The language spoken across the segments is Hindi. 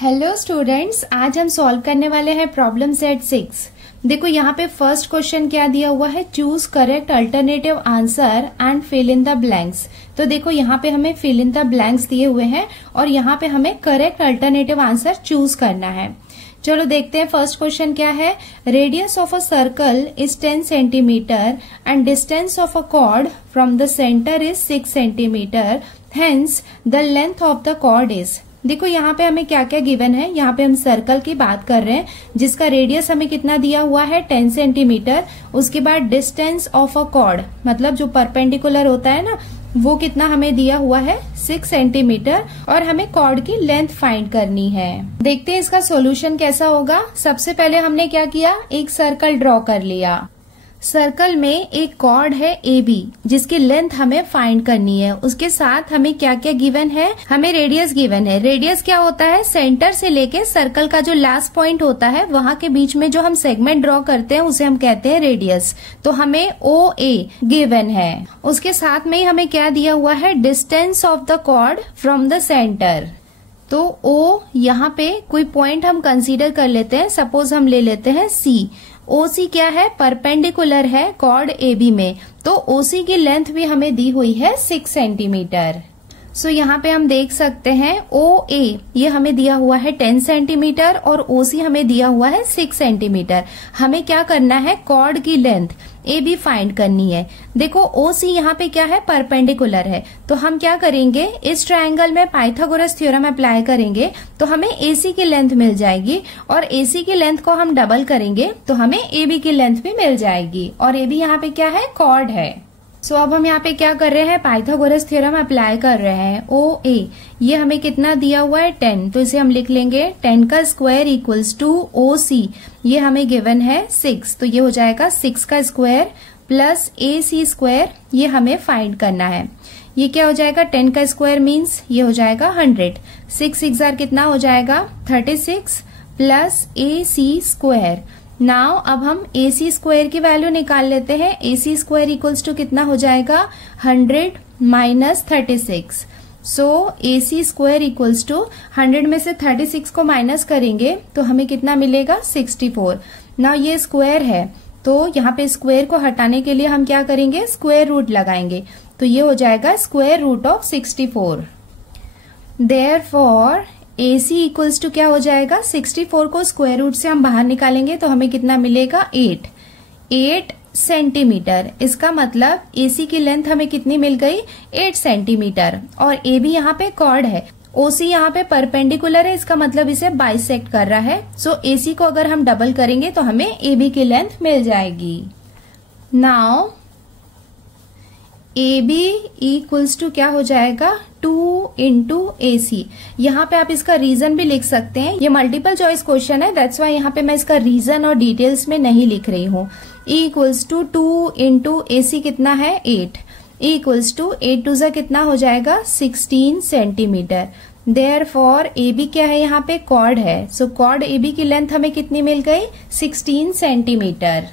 हेलो स्टूडेंट्स, आज हम सॉल्व करने वाले हैं प्रॉब्लम सेट 6। देखो यहाँ पे फर्स्ट क्वेश्चन क्या दिया हुआ है, choose correct alternative answer and fill in the blanks. तो देखो यहाँ पे हमें फिल इन द ब्लैंक्स दिए हुए हैं और यहाँ पे हमें करेक्ट अल्टरनेटिव आंसर चूज करना है। चलो देखते हैं फर्स्ट क्वेश्चन क्या है। Radius of a circle is 10 centimetre and distance of a chord from the centre is 6 centimetre, hence the length of the chord is. देखो यहाँ पे हमें क्या क्या गिवन है। यहाँ पे हम सर्कल की बात कर रहे हैं जिसका रेडियस हमें कितना दिया हुआ है 10 सेंटीमीटर। उसके बाद डिस्टेंस ऑफ अ कॉर्ड मतलब जो परपेंडिकुलर होता है ना, वो कितना हमें दिया हुआ है 6 सेंटीमीटर और हमें कॉर्ड की लेंथ फाइंड करनी है। देखते हैं इसका सॉल्यूशन कैसा होगा। सबसे पहले हमने क्या किया, एक सर्कल ड्रॉ कर लिया। सर्कल में एक कॉर्ड है AB जिसकी लेंथ हमें फाइंड करनी है। उसके साथ हमें क्या क्या गिवन है, हमें रेडियस गिवन है। रेडियस क्या होता है, सेंटर से लेके सर्कल का जो लास्ट पॉइंट होता है वहां के बीच में जो हम सेगमेंट ड्रॉ करते हैं उसे हम कहते हैं रेडियस। तो हमें OA गिवन है। उसके साथ में ही हमें क्या दिया हुआ है, distance of the chord from the centre. तो O यहाँ पे कोई पॉइंट हम कंसीडर कर लेते हैं, सपोज हम ले लेते हैं C। OC क्या है, परपेंडिकुलर है कॉर्ड AB में, तो OC की लेंथ भी हमें दी हुई है 6 सेंटीमीटर। सो यहाँ पे हम देख सकते हैं OA ये हमें दिया हुआ है 10 सेंटीमीटर और OC हमें दिया हुआ है 6 सेंटीमीटर। हमें क्या करना है, कॉर्ड की लेंथ AB फाइंड करनी है। देखो OC यहाँ पे क्या है, परपेंडिकुलर है, तो हम क्या करेंगे, इस ट्रायंगल में पाइथागोरस थ्योरम अप्लाई करेंगे तो हमें AC की लेंथ मिल जाएगी और AC की लेंथ को हम डबल करेंगे तो हमें AB की लेंथ भी मिल जाएगी। और AB यहाँ पे क्या है, कॉर्ड है। सो अब हम यहाँ पे क्या कर रहे हैं, पाइथागोरस थ्योरम अप्लाई कर रहे हैं। OA ये हमें कितना दिया हुआ है 10, तो इसे हम लिख लेंगे 10 का स्क्वायर इक्वल्स टू OC ये हमें गिवन है 6, तो ये हो जाएगा 6 का स्क्वायर प्लस AC स्क्वायर, ये हमें फाइंड करना है। ये क्या हो जाएगा, 10 का स्क्वायर मीन्स ये हो जाएगा 100, 6 6 कितना हो जाएगा 36 प्लस AC स्क्वायर। नाउ अब हम AC स्क्वायर की वैल्यू निकाल लेते हैं। AC स्क्वायर इक्वल्स टू कितना हो जाएगा 100 minus 36। So AC square equals to 100 में से 36 को माइनस करेंगे तो हमें कितना मिलेगा 64। नाउ ये स्क्वायर है तो यहाँ पे स्क्वायर को हटाने के लिए हम क्या करेंगे, स्क्वायर रूट लगाएंगे, तो ये हो जाएगा square root of 64। Therefore AC equals to क्या हो जाएगा, 64 को स्क्वायर रूट से हम बाहर निकालेंगे तो हमें कितना मिलेगा 8 सेंटीमीटर। इसका मतलब AC की लेंथ हमें कितनी मिल गई 8 सेंटीमीटर और AB यहाँ पे कॉर्ड है। OC यहाँ पे परपेंडिकुलर है, इसका मतलब इसे बाइसेक्ट कर रहा है। सो AC को अगर हम डबल करेंगे तो हमें AB की लेंथ मिल जाएगी। नाउ AB इक्वल्स टू क्या हो जाएगा 2 इंटू AC। यहाँ पे आप इसका रीजन भी लिख सकते हैं, ये मल्टीपल चॉइस क्वेश्चन है, दैट्स वाई यहाँ पे मैं इसका रीजन और डिटेल्स में नहीं लिख रही हूँ। E equals to 2 into AC कितना है 8, E इक्वल्स टू 8 टू ज़ा कितना हो जाएगा 16 सेंटीमीटर। देयरफॉर AB क्या है, यहाँ पे कॉर्ड है, सो कॉर्ड AB की लेंथ हमें कितनी मिल गई 16 सेंटीमीटर।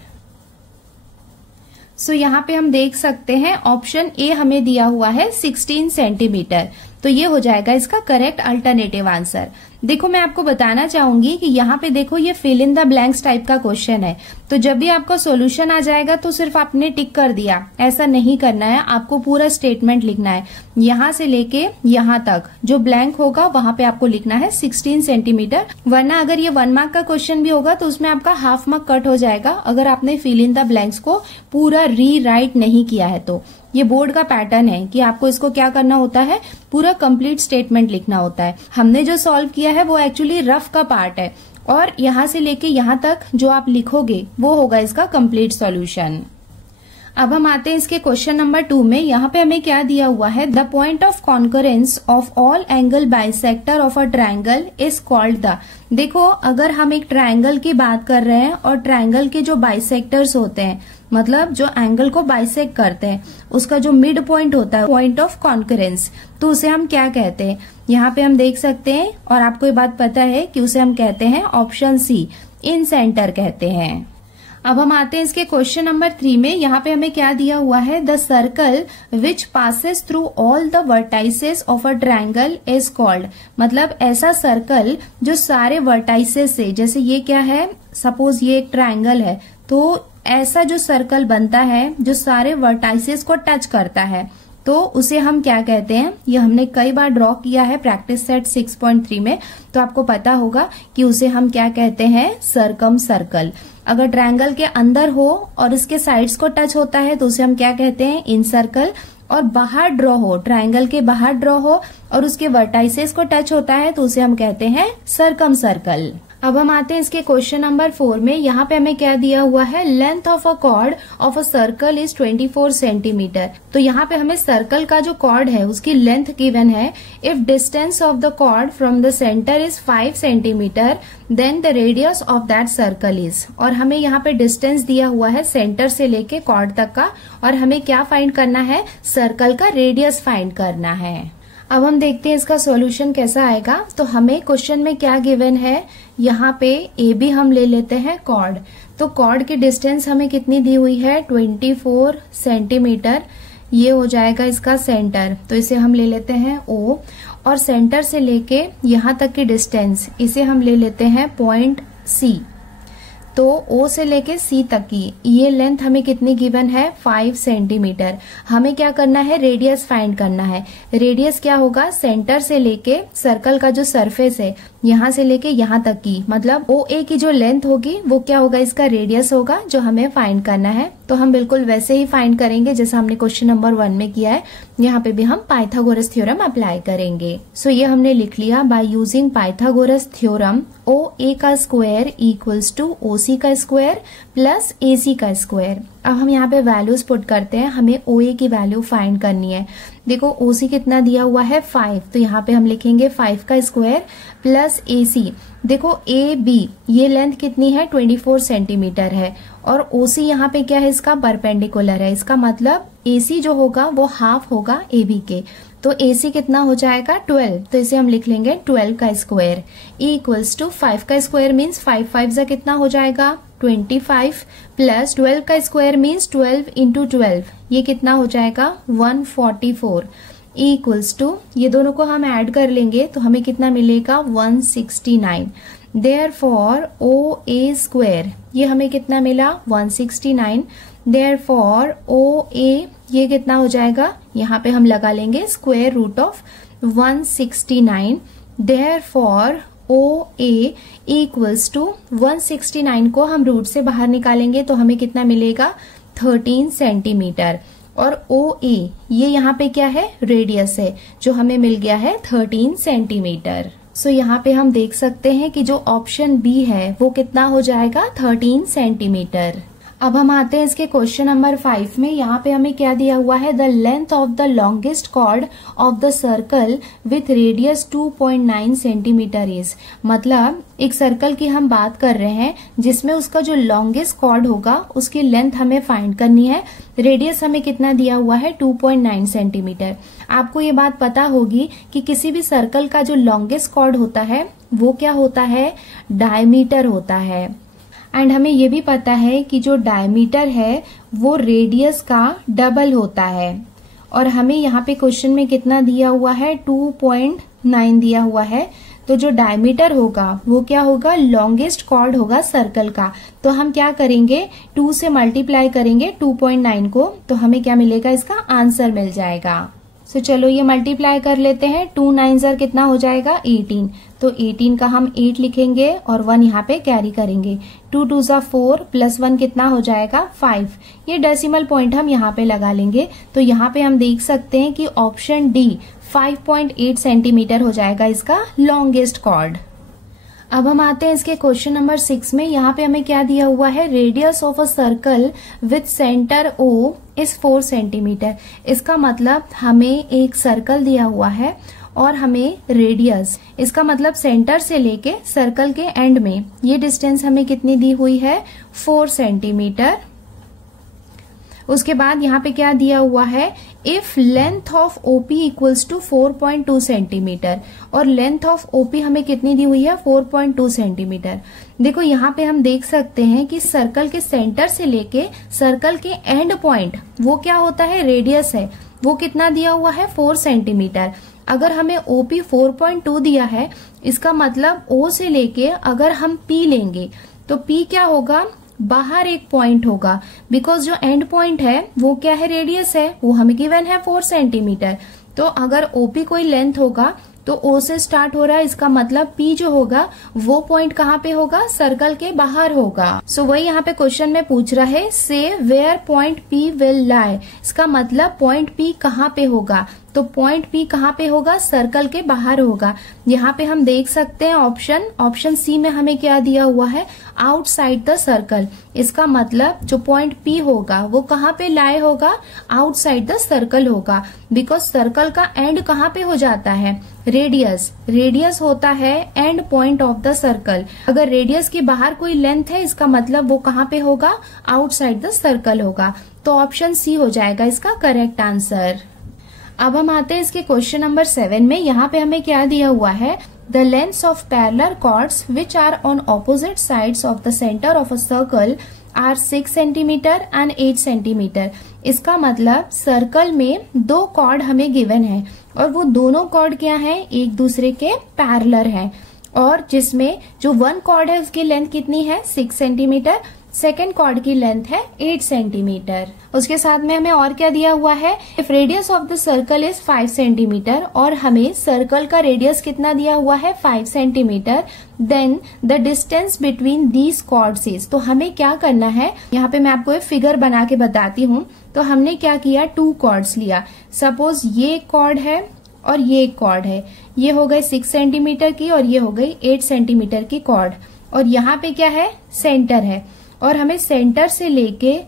सो यहाँ पे हम देख सकते हैं ऑप्शन A हमें दिया हुआ है 16 सेंटीमीटर, तो ये हो जाएगा इसका करेक्ट अल्टरनेटिव आंसर। देखो मैं आपको बताना चाहूंगी कि यहाँ पे देखो ये fill in the blanks type का क्वेश्चन है, तो जब भी आपका सॉल्यूशन आ जाएगा तो सिर्फ आपने टिक कर दिया, ऐसा नहीं करना है, आपको पूरा स्टेटमेंट लिखना है। यहाँ से लेके यहाँ तक जो ब्लैंक होगा वहां पे आपको लिखना है 16 सेंटीमीटर, वरना अगर ये 1 मार्क का क्वेश्चन भी होगा तो उसमें आपका हाफ मार्क कट हो जाएगा अगर आपने फिल इन द ब्लैंक्स को पूरा रीराइट नहीं किया है। तो ये बोर्ड का पैटर्न है कि आपको इसको क्या करना होता है, पूरा कंप्लीट स्टेटमेंट लिखना होता है। हमने जो सॉल्व किया है वो एक्चुअली रफ का पार्ट है और यहाँ से लेके यहाँ तक जो आप लिखोगे वो होगा इसका कंप्लीट सॉल्यूशन। अब हम आते हैं इसके क्वेश्चन नंबर 2 में। यहाँ पे हमें क्या दिया हुआ है, the point of concurrence of all angle bisector of a triangle is called the. देखो अगर हम एक ट्रायंगल की बात कर रहे हैं और ट्रायंगल के जो बाइसेक्टर्स होते हैं मतलब जो एंगल को बाइसेक्ट करते हैं उसका जो मिड पॉइंट होता है, पॉइंट ऑफ कॉन्करेंस, तो उसे हम क्या कहते हैं, यहाँ पे हम देख सकते हैं और आपको ये बात पता है कि उसे हम कहते हैं ऑप्शन C इन सेंटर कहते हैं। अब हम आते हैं इसके क्वेश्चन नंबर 3 में। यहाँ पे हमें क्या दिया हुआ है, the circle which passes through all the vertices of a triangle is called. मतलब ऐसा सर्कल जो सारे वर्टाइसेस से, जैसे ये क्या है, सपोज ये एक ट्रायंगल है, तो ऐसा जो सर्कल बनता है जो सारे वर्टाइसेस को टच करता है, तो उसे हम क्या कहते हैं। ये हमने कई बार ड्रॉ किया है प्रैक्टिस सेट 6.3 में, तो आपको पता होगा कि उसे हम क्या कहते हैं, सर्कम सर्कल। अगर ट्रायंगल के अंदर हो और इसके साइड्स को टच होता है तो उसे हम क्या कहते हैं, इन सर्कल। और बाहर ड्रॉ हो, ट्रायंगल के बाहर ड्रॉ हो और उसके वर्टाइसेस को टच होता है तो उसे हम कहते हैं सर्कम सर्कल। अब हम आते हैं इसके क्वेश्चन नंबर 4 में। यहाँ पे हमें क्या दिया हुआ है, length of a cord of a circle is 24 centimetre. तो यहाँ पे हमें सर्कल का जो कॉर्ड है उसकी लेंथ गिवन है। If distance of the chord from the centre is 5 centimetre then the radius of that circle is. और हमें यहाँ पे डिस्टेंस दिया हुआ है सेंटर से लेके कॉर्ड तक का, और हमें क्या फाइंड करना है, सर्कल का रेडियस फाइंड करना है। अब हम देखते हैं इसका सॉल्यूशन कैसा आएगा। तो हमें क्वेश्चन में क्या गिवन है, यहाँ पे ए बी हम ले लेते हैं कॉर्ड। तो कॉर्ड की डिस्टेंस हमें कितनी दी हुई है, 24 सेंटीमीटर। ये हो जाएगा इसका सेंटर, तो इसे हम ले लेते हैं ओ। और सेंटर से लेके यहाँ तक की डिस्टेंस, इसे हम ले लेते हैं पॉइंट सी। तो O से लेके C तक की ये लेंथ हमें कितनी गिवन है, 5 सेंटीमीटर। हमें क्या करना है, रेडियस फाइंड करना है। रेडियस क्या होगा, सेंटर से लेके सर्कल का जो सरफेस है यहाँ से लेके यहाँ तक की, मतलब OA की जो लेंथ होगी वो क्या होगा, इसका रेडियस होगा जो हमें फाइंड करना है। तो हम बिल्कुल वैसे ही फाइंड करेंगे जैसा हमने क्वेश्चन नंबर 1 में किया है। यहाँ पे भी हम पाइथागोरस थ्योरम अप्लाई करेंगे। सो ये हमने लिख लिया, by using Pythagoras theorem OA का स्क्वायर इक्वल्स टू OC का स्क्वायर प्लस AC का स्क्वायर। अब हम यहाँ पे वैल्यूज पुट करते हैं, हमें OA की वैल्यू फाइंड करनी है। देखो OC कितना दिया हुआ है, 5, तो यहाँ पे हम लिखेंगे 5 का स्क्वायर प्लस AC। देखो AB ये लेंथ कितनी है, 24 सेंटीमीटर है, और OC यहाँ पे क्या है, इसका परपेंडिकुलर है। इसका मतलब AC जो होगा वो हाफ होगा AB के। तो AC कितना हो जाएगा, 12, तो इसे हम लिख लेंगे 12 का स्क्वायर इक्वल्स टू 5 का स्क्वायर मीन्स 5 5 जा कितना हो जाएगा, 25 प्लस 12 का स्क्वायर मीन्स 12 इंटू 12, ये कितना हो जाएगा, 144 इक्वल्स टू, ये दोनों को हम ऐड कर लेंगे तो हमें कितना मिलेगा, 169। देयरफॉर OA स्क्वायर ये हमें कितना मिला, 169। देयरफॉर OA ये कितना हो जाएगा, यहाँ पे हम लगा लेंगे square root of 169। Therefore OA equals to 169 को हम रूट से बाहर निकालेंगे तो हमें कितना मिलेगा, 13 सेंटीमीटर। और OA ये यहाँ पे क्या है, रेडियस है, जो हमें मिल गया है 13 सेंटीमीटर। सो यहाँ पे हम देख सकते हैं कि जो ऑप्शन बी है वो कितना हो जाएगा, 13 सेंटीमीटर। अब हम आते हैं इसके क्वेश्चन नंबर 5 में। यहाँ पे हमें क्या दिया हुआ है, the length of the longest chord of the circle with radius 2.9 centimetre is. मतलब एक सर्कल की हम बात कर रहे हैं जिसमें उसका जो लॉन्गेस्ट कॉर्ड होगा उसकी लेंथ हमें फाइंड करनी है। रेडियस हमें कितना दिया हुआ है, 2.9 सेंटीमीटर। आपको ये बात पता होगी कि किसी भी सर्कल का जो लॉन्गेस्ट कॉर्ड होता है वो क्या होता है, डायमीटर होता है। एंड हमें ये भी पता है कि जो डायमीटर है वो रेडियस का डबल होता है। और हमें यहाँ पे क्वेश्चन में कितना दिया हुआ है, 2.9 दिया हुआ है। तो जो डायमीटर होगा वो क्या होगा, लॉन्गेस्ट कॉर्ड होगा सर्कल का। तो हम क्या करेंगे, 2 से मल्टीप्लाई करेंगे 2.9 को, तो हमें क्या मिलेगा, इसका आंसर मिल जाएगा। सो चलो ये मल्टीप्लाई कर लेते हैं, 2 9 कितना हो जाएगा, 18। तो 18 का हम 8 लिखेंगे और 1 यहाँ पे कैरी करेंगे। 2 2 4 प्लस 1 कितना हो जाएगा, 5। ये डेसिमल पॉइंट हम यहाँ पे लगा लेंगे। तो यहाँ पे हम देख सकते हैं कि ऑप्शन डी 5.8 सेंटीमीटर हो जाएगा इसका लॉन्गेस्ट कॉर्ड। अब हम आते हैं इसके क्वेश्चन नंबर 6 में। यहाँ पे हमें क्या दिया हुआ है, radius of a circle with centre O is 4 centimetre. इसका मतलब हमें एक सर्कल दिया हुआ है और हमें रेडियस, इसका मतलब सेंटर से लेके सर्कल के एंड में ये डिस्टेंस हमें कितनी दी हुई है, 4 सेंटीमीटर। उसके बाद यहाँ पे क्या दिया हुआ है, if length of OP equals to 4.2 centimetre, और लेंथ ऑफ ओपी हमें कितनी दी हुई है, 4.2 सेंटीमीटर। देखो यहाँ पे हम देख सकते हैं कि सर्कल के सेंटर से लेके सर्कल के एंड पॉइंट वो क्या होता है, रेडियस है, वो कितना दिया हुआ है, 4 सेंटीमीटर। अगर हमें ओपी 4.2 दिया है, इसका मतलब ओ से लेके अगर हम पी लेंगे तो पी क्या होगा, बाहर एक पॉइंट होगा, बिकॉज जो एंड पॉइंट है वो क्या है, रेडियस है, वो हमें गिवन है 4 सेंटीमीटर। तो अगर ओपी कोई लेंथ होगा तो ओ से स्टार्ट हो रहा है, इसका मतलब पी जो होगा वो पॉइंट कहाँ पे होगा, सर्कल के बाहर होगा। सो वही यहाँ पे क्वेश्चन में पूछ रहा है, say where point P will lie, इसका मतलब पॉइंट पी कहाँ पे होगा, तो पॉइंट पी कहाँ पे होगा, सर्कल के बाहर होगा। यहाँ पे हम देख सकते हैं ऑप्शन सी में हमें क्या दिया हुआ है, आउटसाइड द सर्कल। इसका मतलब जो पॉइंट पी होगा वो कहाँ पे लाए होगा, आउटसाइड द सर्कल होगा, बिकॉज सर्कल का एंड कहाँ पे हो जाता है, रेडियस होता है and point of the circle. अगर रेडियस के बाहर कोई लेंथ है, इसका मतलब वो कहाँ पे होगा, आउटसाइड द सर्कल होगा। तो ऑप्शन सी हो जाएगा इसका करेक्ट आंसर। अब हम आते हैं इसके क्वेश्चन नंबर 7 में। यहाँ पे हमें क्या दिया हुआ है, the lengths of parallel chords which are on opposite sides of the centre of a circle are 6 centimetre and 8 centimetre. इसका मतलब सर्कल में 2 कॉर्ड हमें गिवन है और वो दोनों कॉर्ड क्या हैं, एक दूसरे के पैरेलल हैं, और जिसमें जो 1 कॉर्ड है उसकी लेंथ कितनी है, 6 सेंटीमीटर, सेकेंड कॉर्ड की लेंथ है 8 सेंटीमीटर। उसके साथ में हमें और क्या दिया हुआ है, if radius of the circle is 5 centimetre, और हमें सर्कल का रेडियस कितना दिया हुआ है, 5 centimetre, then the distance between these chords is. तो हमें क्या करना है, यहाँ पे मैं आपको एक फिगर बना के बताती हूँ। तो हमने क्या किया, 2 कॉर्ड्स लिया। सपोज ये एक कॉर्ड है और ये एक कॉर्ड है, ये हो गई 6 सेंटीमीटर की और ये हो गई 8 सेंटीमीटर की कॉर्ड, और यहाँ पे क्या है, सेंटर है, और हमें सेंटर से लेके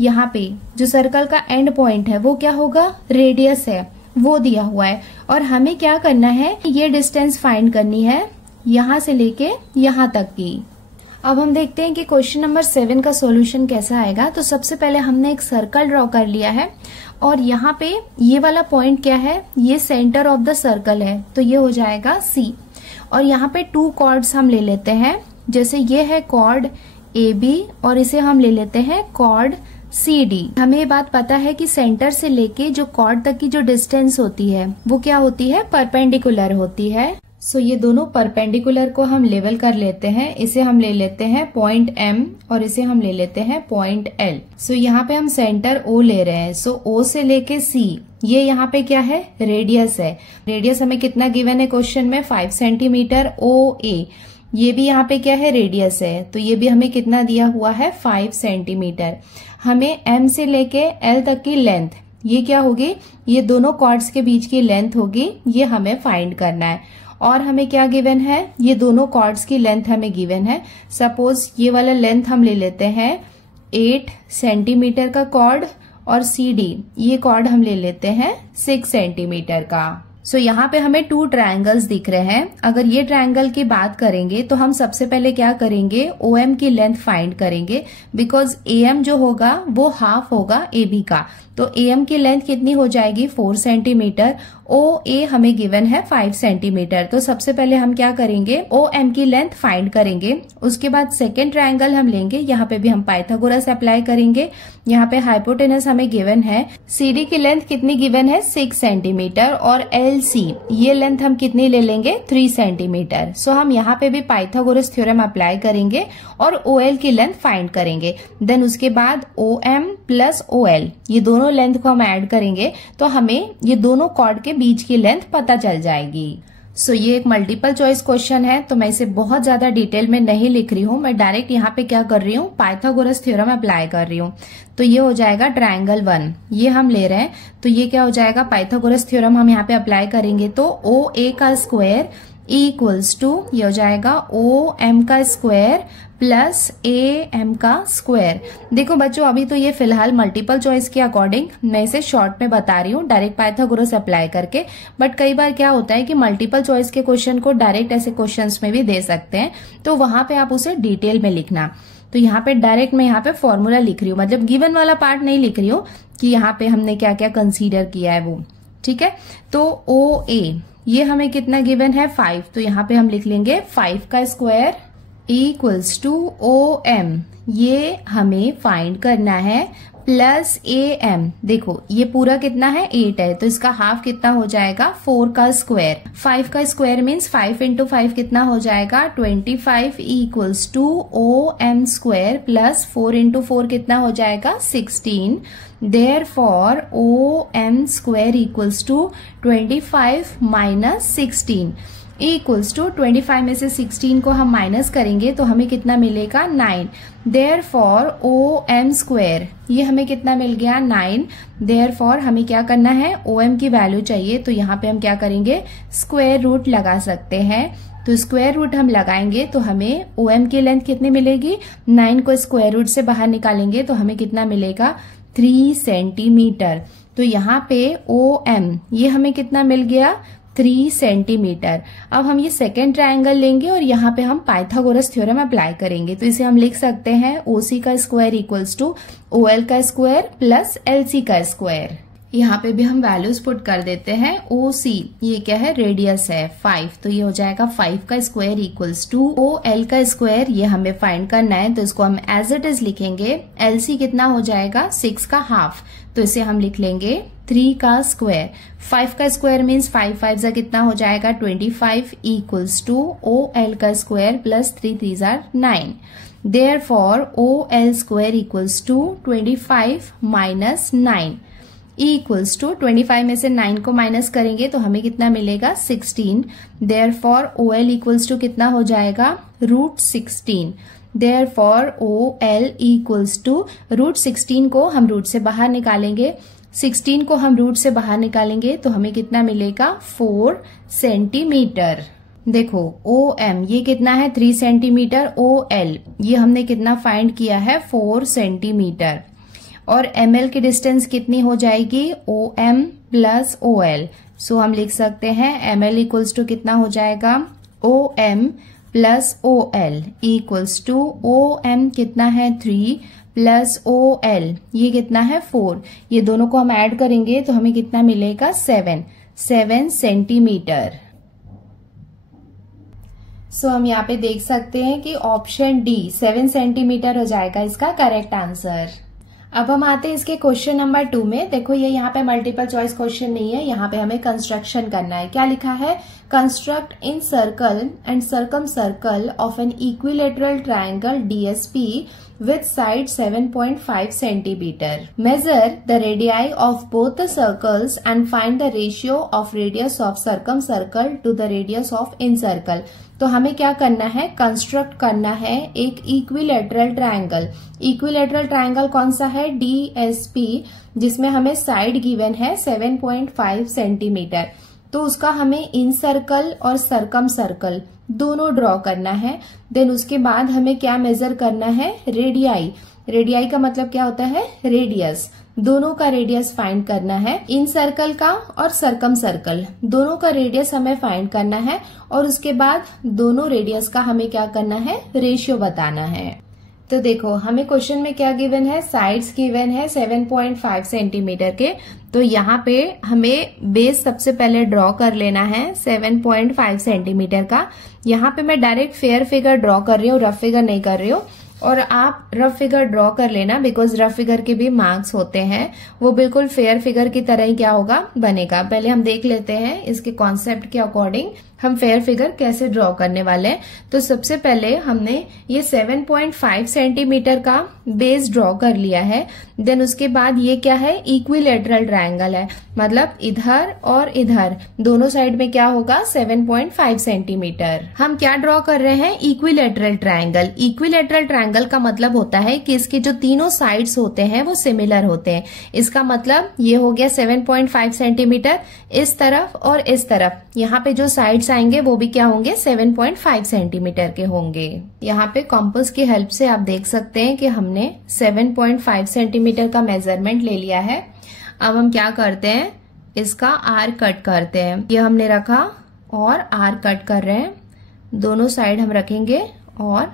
यहाँ पे जो सर्कल का एंड पॉइंट है वो क्या होगा, रेडियस है, वो दिया हुआ है, और हमें क्या करना है, ये डिस्टेंस फाइंड करनी है यहाँ से लेके यहाँ तक की। अब हम देखते हैं कि क्वेश्चन नंबर 7 का सॉल्यूशन कैसा आएगा। तो सबसे पहले हमने एक सर्कल ड्रॉ कर लिया है, और यहाँ पे ये वाला पॉइंट क्या है, ये सेंटर ऑफ द सर्कल है, तो ये हो जाएगा सी। और यहाँ पे 2 कॉर्ड्स हम ले लेते हैं, जैसे ये है कॉर्ड AB और इसे हम ले लेते हैं कॉर्ड CD। हमें ये बात पता है कि सेंटर से लेके जो कॉर्ड तक की जो डिस्टेंस होती है वो क्या होती है, परपेंडिकुलर होती है। सो ये दोनों परपेंडिकुलर को हम लेवल कर लेते हैं। इसे हम ले लेते हैं पॉइंट M और इसे हम ले लेते हैं पॉइंट L। सो यहाँ पे हम सेंटर O ले रहे हैं। सो O से लेके C, ये यहाँ पे क्या है, रेडियस है। रेडियस हमें कितना गिवन है क्वेश्चन में, 5 सेंटीमीटर। OA ये भी यहाँ पे क्या है, रेडियस है, तो ये भी हमें कितना दिया हुआ है, 5 सेंटीमीटर। हमें M से लेके L तक की लेंथ, ये क्या होगी, ये दोनों कॉर्ड्स के बीच की लेंथ होगी, ये हमें फाइंड करना है। और हमें क्या गिवन है, ये दोनों कॉर्ड्स की लेंथ हमें गिवन है। सपोज ये वाला लेंथ हम ले लेते हैं 8 सेंटीमीटर का कॉर्ड, और CD ये कॉर्ड हम ले लेते हैं 6 सेंटीमीटर का। सो यहाँ पे हमें 2 ट्रायंगल्स दिख रहे हैं। अगर ये ट्रायंगल की बात करेंगे तो हम सबसे पहले क्या करेंगे, OM की लेंथ फाइंड करेंगे, बिकॉज AM जो होगा वो हाफ होगा AB का। तो AM की लेंथ कितनी हो जाएगी, 4 सेंटीमीटर। OA हमें गिवन है 5 सेंटीमीटर। तो सबसे पहले हम क्या करेंगे, OM की लेंथ फाइंड करेंगे। उसके बाद सेकेंड ट्रायंगल हम लेंगे, यहाँ पे भी हम पाइथागोरस अप्लाई करेंगे। यहाँ पे हाइपोटेनस हमें गिवन है, CD की लेंथ कितनी गिवन है, 6 सेंटीमीटर, और LC ये लेंथ हम कितनी ले लेंगे, 3 सेंटीमीटर। सो हम यहाँ पे भी पाइथागोरस थ्योरम अप्लाई करेंगे और OL की लेंथ फाइंड करेंगे। देन उसके बाद OM प्लस OL ये दोनों लेंथ को हम ऐड करेंगे, तो हमें ये दोनों कॉर्ड के बीच की लेंथ पता चल जाएगी। सो ये एक मल्टीपल चॉइस क्वेश्चन है, तो मैं इसे बहुत ज्यादा डिटेल में नहीं लिख रही हूँ। मैं डायरेक्ट यहाँ पे क्या कर रही हूँ, पाइथागोरस थ्योरम अप्लाई कर रही हूँ। तो ये हो जाएगा ट्रायंगल 1, ये हम ले रहे हैं, तो ये क्या हो जाएगा, पाइथागोरस थ्योरम हम यहाँ पे अप्लाई करेंगे। तो OA का स्क्वायर इक्वल्स टू ये हो जाएगा ओ एम का स्क्वायर प्लस ए एम का स्क्वायर। देखो बच्चों अभी तो ये फिलहाल मल्टीपल चॉइस के अकॉर्डिंग मैं इसे शॉर्ट में बता रही हूँ डायरेक्ट पाइथागोरस अप्लाई करके, बट कई बार क्या होता है कि मल्टीपल चॉइस के क्वेश्चन को डायरेक्ट ऐसे क्वेश्चंस में भी दे सकते हैं, तो वहां पे आप उसे डिटेल में लिखना। तो यहाँ पे डायरेक्ट मैं यहाँ पे फॉर्मूला लिख रही हूँ, मतलब गिवन वाला पार्ट नहीं लिख रही हूँ कि यहाँ पे हमने क्या क्या कंसीडर किया है वो, ठीक है। तो ओ ए ये हमें कितना गिवन है 5, तो यहाँ पे हम लिख लेंगे 5 का square equals to O M ये हमें फाइंड करना है प्लस ए एम। देखो ये पूरा कितना है 8 है, तो इसका हाफ कितना हो जाएगा 4 का स्क्वायर। 5 का स्क्वायर मीन्स 5 इंटू 5 कितना हो जाएगा 25 equals to O M square plus 4 into 4 कितना हो जाएगा 16। Therefore O M square equals to 25 minus 16 equals to 25 में से 16 को हम माइनस करेंगे तो हमें कितना मिलेगा 9। देयरफॉर ओ एम स्क्वायर ये हमें कितना मिल गया 9। देयरफॉर हमें क्या करना है ओ एम की वैल्यू चाहिए, तो यहाँ पे हम क्या करेंगे स्क्वायर रूट लगा सकते हैं। तो स्क्वायर रूट हम लगाएंगे तो हमें ओ एम की लेंथ कितनी मिलेगी 9 को स्क्वायर रूट से बाहर निकालेंगे तो हमें कितना मिलेगा 3 सेंटीमीटर। तो यहाँ पे ओ एम ये हमें कितना मिल गया 3 सेंटीमीटर। अब हम ये सेकेंड ट्रायंगल लेंगे और यहाँ पे हम पाइथागोरस थ्योरम अप्लाई करेंगे, तो इसे हम लिख सकते हैं ओसी का स्क्वायर इक्वल्स टू ओएल का स्क्वायर प्लस एलसी का स्क्वायर। यहाँ पे भी हम वैल्यूज पुट कर देते हैं। ओसी ये क्या है रेडियस है 5, तो ये हो जाएगा 5 का स्क्वायर इक्वल्स टू ओएल का स्क्वायर, ये हमें फाइंड करना है तो इसको हम एज इट इज लिखेंगे। एलसी कितना हो जाएगा 6 का हाफ, तो इसे हम लिख लेंगे 3 का स्क्वायर। 5 का स्क्वायर मीन्स 5 5 जा कितना हो जाएगा 25 इक्वल्स टू ओ एल का स्क्वायर प्लस 3 3 जार 9। Therefore O L square equals to 25 minus 9 equals to 25 में से 9 को माइनस करेंगे तो हमें कितना मिलेगा 16। Therefore O L equals to कितना हो जाएगा √16। Therefore O L equals to √16 को हम रूट से बाहर निकालेंगे, 16 को हम रूट से बाहर निकालेंगे तो हमें कितना मिलेगा 4 सेंटीमीटर। देखो ओ एम ये कितना है 3 सेंटीमीटर, ओ एल ये हमने कितना फाइंड किया है 4 सेंटीमीटर, और एम एल की डिस्टेंस कितनी हो जाएगी O M plus O L. So हम लिख सकते हैं एम एल इक्वल्स टू कितना हो जाएगा O M plus O L equals to O M कितना है 3 प्लस ओ एल ये कितना है 4। ये दोनों को हम ऐड करेंगे तो हमें कितना मिलेगा 7 सेंटीमीटर। सो हम यहाँ पे देख सकते हैं कि ऑप्शन डी 7 सेंटीमीटर हो जाएगा इसका करेक्ट आंसर। अब हम आते हैं इसके क्वेश्चन नंबर 2 में। देखो ये यहाँ पे मल्टीपल चॉइस क्वेश्चन नहीं है, यहाँ पे हमें कंस्ट्रक्शन करना है। क्या लिखा है construct in circle and circumcircle of an equilateral triangle DSP with side 7.5 centimeter. Measure the radii of both the circles and find the ratio of radius of circumcircle to the radius of incircle. तो हमें क्या करना है कंस्ट्रक्ट करना है एक इक्विलेटरल ट्रायंगल। इक्विलेटरल ट्रायंगल कौन सा है डीएसपी, जिसमें हमें साइड गिवन है 7.5 सेंटीमीटर। तो उसका हमें इन सर्कल और सरकम सर्कल दोनों ड्रॉ करना है। देन उसके बाद हमें क्या मेजर करना है रेडियाई। रेडियाई का मतलब क्या होता है रेडियस, दोनों का रेडियस फाइंड करना है। इन सर्कल का और सरकम सर्कल दोनों का रेडियस हमें फाइंड करना है, और उसके बाद दोनों रेडियस का हमें क्या करना है रेशियो बताना है। तो देखो हमें क्वेश्चन में क्या गिवन है साइड्स गिवन है 7.5 सेंटीमीटर के। तो यहाँ पे हमें बेस सबसे पहले ड्रॉ कर लेना है 7.5 सेंटीमीटर का। यहाँ पे मैं डायरेक्ट फेयर फिगर ड्रॉ कर रही हूँ, रफ फिगर नहीं कर रही हूँ, और आप रफ फिगर ड्रॉ कर लेना बिकॉज रफ फिगर के भी मार्क्स होते हैं, वो बिल्कुल फेयर फिगर की तरह ही क्या होगा बनेगा। पहले हम देख लेते हैं इसके कॉन्सेप्ट के अकॉर्डिंग हम फेयर फिगर कैसे ड्रॉ करने वाले हैं। तो सबसे पहले हमने ये 7.5 सेंटीमीटर का बेस ड्रॉ कर लिया है। देन उसके बाद ये क्या है इक्विलेटरल ट्रायंगल है, मतलब इधर और इधर दोनों साइड में क्या होगा 7.5 सेंटीमीटर। हम क्या ड्रॉ कर रहे हैं इक्विलेटरल ट्रायंगल। इक्विलेटरल ट्रायंगल का मतलब होता है कि इसके जो तीनों साइड्स होते हैं वो सिमिलर होते हैं। इसका मतलब ये हो गया 7.5 सेंटीमीटर इस तरफ और इस तरफ। यहाँ पे जो साइड्स आएंगे वो भी क्या होंगे 7.5 सेंटीमीटर के होंगे। यहाँ पे कॉम्पस की हेल्प से आप देख सकते हैं कि हमने 7.5 सेंटीमीटर का मेजरमेंट ले लिया है। अब हम क्या करते हैं, इसका आर कट करते हैं। ये हमने रखा और आर कट कर रहे हैं, दोनों साइड हम रखेंगे और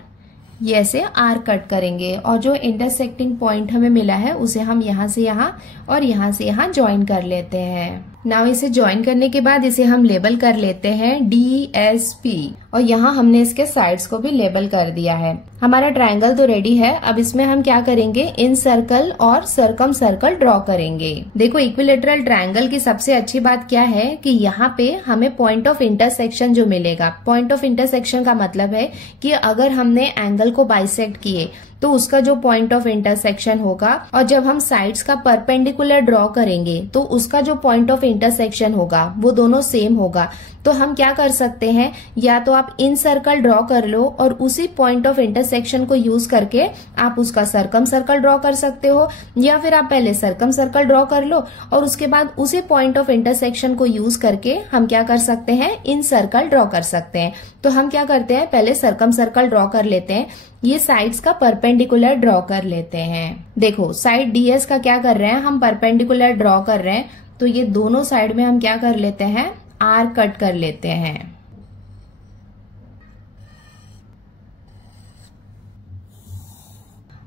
ये ऐसे आर कट करेंगे और जो इंटरसेक्टिंग पॉइंट हमें मिला है उसे हम यहाँ से यहाँ और यहाँ से यहाँ ज्वाइन कर लेते हैं। नाउ इसे ज्वाइन करने के बाद इसे हम लेबल कर लेते हैं DSP और यहाँ हमने इसके साइड्स को भी लेबल कर दिया है। हमारा ट्रायंगल तो रेडी है। अब इसमें हम क्या करेंगे, इन सर्कल और सरकम सर्कल ड्रॉ करेंगे। देखो इक्विलेटरल ट्रायंगल की सबसे अच्छी बात क्या है कि यहाँ पे हमें पॉइंट ऑफ इंटरसेक्शन जो मिलेगा, पॉइंट ऑफ इंटरसेक्शन का मतलब है कि अगर हमने एंगल को बाइसेक्ट किए तो उसका जो पॉइंट ऑफ इंटरसेक्शन होगा और जब हम साइड्स का परपेंडिकुलर ड्रॉ करेंगे तो उसका जो पॉइंट ऑफ इंटरसेक्शन होगा वो दोनों सेम होगा। तो हम क्या कर सकते हैं, या तो आप इन सर्कल ड्रॉ कर लो और उसी पॉइंट ऑफ इंटरसेक्शन को यूज करके आप उसका सरकम सर्कल ड्रॉ कर सकते हो, या फिर आप पहले सरकम सर्कल ड्रॉ कर लो और उसके बाद उसी पॉइंट ऑफ इंटरसेक्शन को यूज करके हम क्या कर सकते हैं, इन सर्कल ड्रॉ कर सकते हैं। तो हम क्या करते हैं, पहले सरकम सर्कल ड्रॉ कर लेते हैं, ये साइड्स का परपेंडिकुलर ड्रॉ कर लेते हैं। देखो साइड DS का क्या कर रहे हैं, हम परपेंडिकुलर ड्रॉ कर रहे हैं, तो ये दोनों साइड में हम क्या कर लेते हैं, आर कट कर लेते हैं।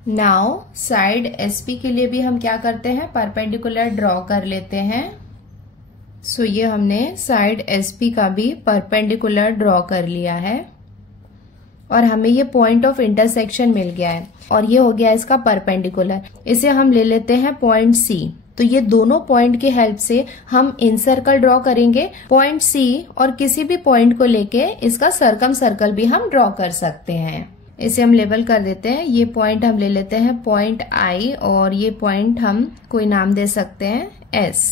नाउ साइड SP के लिए भी हम क्या करते हैं, परपेंडिकुलर ड्रॉ कर लेते हैं। सो ये हमने साइड SP का भी परपेंडिकुलर ड्रॉ कर लिया है और हमें ये पॉइंट ऑफ इंटरसेक्शन मिल गया है और ये हो गया इसका परपेंडिकुलर। इसे हम ले लेते हैं पॉइंट C। तो ये दोनों पॉइंट की हेल्प से हम इन सर्कल ड्रॉ करेंगे, पॉइंट C और किसी भी पॉइंट को लेके इसका सरकम सर्कल भी हम ड्रॉ कर सकते हैं। इसे हम लेबल कर देते हैं। ये पॉइंट हम ले लेते हैं पॉइंट I और ये पॉइंट हम कोई नाम दे सकते हैं S।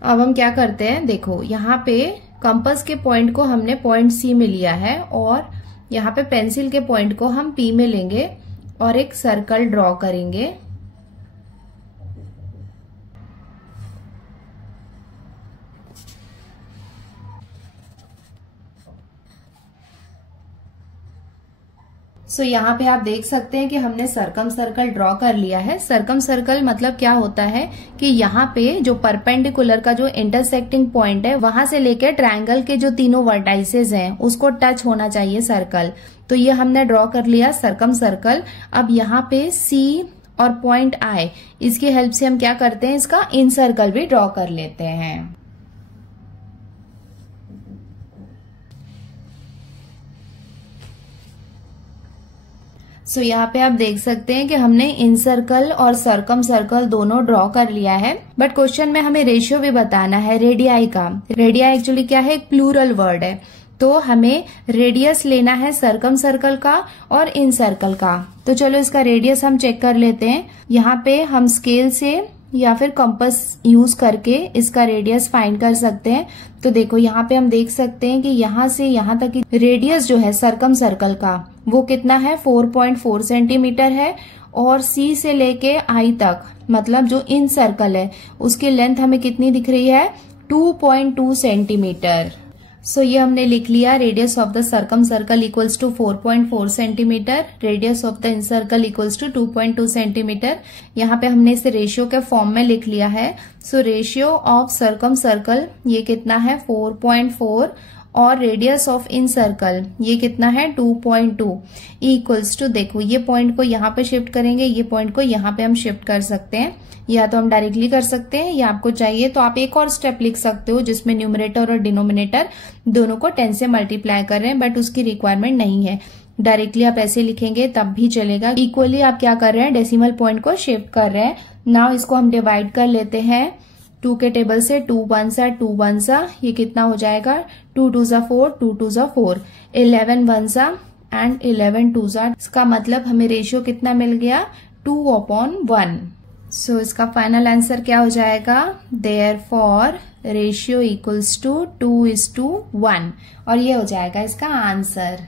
अब हम क्या करते हैं, देखो यहाँ पे कंपास के पॉइंट को हमने पॉइंट C में लिया है और यहाँ पे पेंसिल के पॉइंट को हम P में लेंगे और एक सर्कल ड्रॉ करेंगे। सो यहाँ पे आप देख सकते हैं कि हमने सरकम सर्कल ड्रॉ कर लिया है। सरकम सर्कल मतलब क्या होता है कि यहाँ पे जो परपेंडिकुलर का जो इंटरसेक्टिंग पॉइंट है वहां से लेकर ट्रायंगल के जो तीनों वर्टाइसेस हैं उसको टच होना चाहिए सर्कल। तो ये हमने ड्रॉ कर लिया सरकम सर्कल। अब यहाँ पे C और पॉइंट I, इसकी हेल्प से हम क्या करते हैं, इसका इन सर्कल भी ड्रॉ कर लेते हैं। सो यहाँ पे आप देख सकते हैं कि हमने इन सर्कल और सरकम सर्कल दोनों ड्रॉ कर लिया है, बट क्वेश्चन में हमें रेशियो भी बताना है रेडियाई का। रेडियाई एक्चुअली क्या है, एक प्लूरल वर्ड है, तो हमें रेडियस लेना है सरकम सर्कल का और इन सर्कल का। तो चलो इसका रेडियस हम चेक कर लेते हैं। यहाँ पे हम स्केल से या फिर कंपास यूज करके इसका रेडियस फाइंड कर सकते हैं। तो देखो यहाँ पे हम देख सकते हैं कि यहाँ से यहाँ तक की रेडियस जो है सरकम सर्कल का वो कितना है, 4.4 सेंटीमीटर है और C से लेके I तक मतलब जो इन सर्कल है उसकी लेंथ हमें कितनी दिख रही है, 2.2 सेंटीमीटर। सो ये हमने लिख लिया, radius of the circumcircle equals to 4.4 centimetre, radius of the incircle equals to 2.2 centimetre. यहाँ पे हमने इसे रेशियो के फॉर्म में लिख लिया है। सो रेशियो ऑफ सरकम सर्कल ये कितना है, 4.4 और रेडियस ऑफ इन सर्कल ये कितना है, 2.2 इक्वल्स टू, देखो ये पॉइंट को यहाँ पे शिफ्ट करेंगे, ये पॉइंट को यहाँ पे हम शिफ्ट कर सकते हैं, या तो हम डायरेक्टली कर सकते हैं या आपको चाहिए तो आप एक और स्टेप लिख सकते हो जिसमें न्यूमरेटर और डिनोमिनेटर दोनों को 10 से मल्टीप्लाई कर रहे हैं, बट उसकी रिक्वायरमेंट नहीं है। डायरेक्टली आप ऐसे लिखेंगे तब भी चलेगा। इक्वली आप क्या कर रहे हैं, डेसिमल पॉइंट को शिफ्ट कर रहे हैं। नाउ इसको हम डिवाइड कर लेते हैं 2 के टेबल से, 2 1 सा ये कितना हो जाएगा, 2 2 4, 2 2 4, 11 1 सा एंड 11 2 सा। इसका मतलब हमें रेशियो कितना मिल गया, 2/1। सो इसका फाइनल आंसर क्या हो जाएगा, देयरफॉर रेशियो इक्वल्स टू 2:1 और ये हो जाएगा इसका आंसर।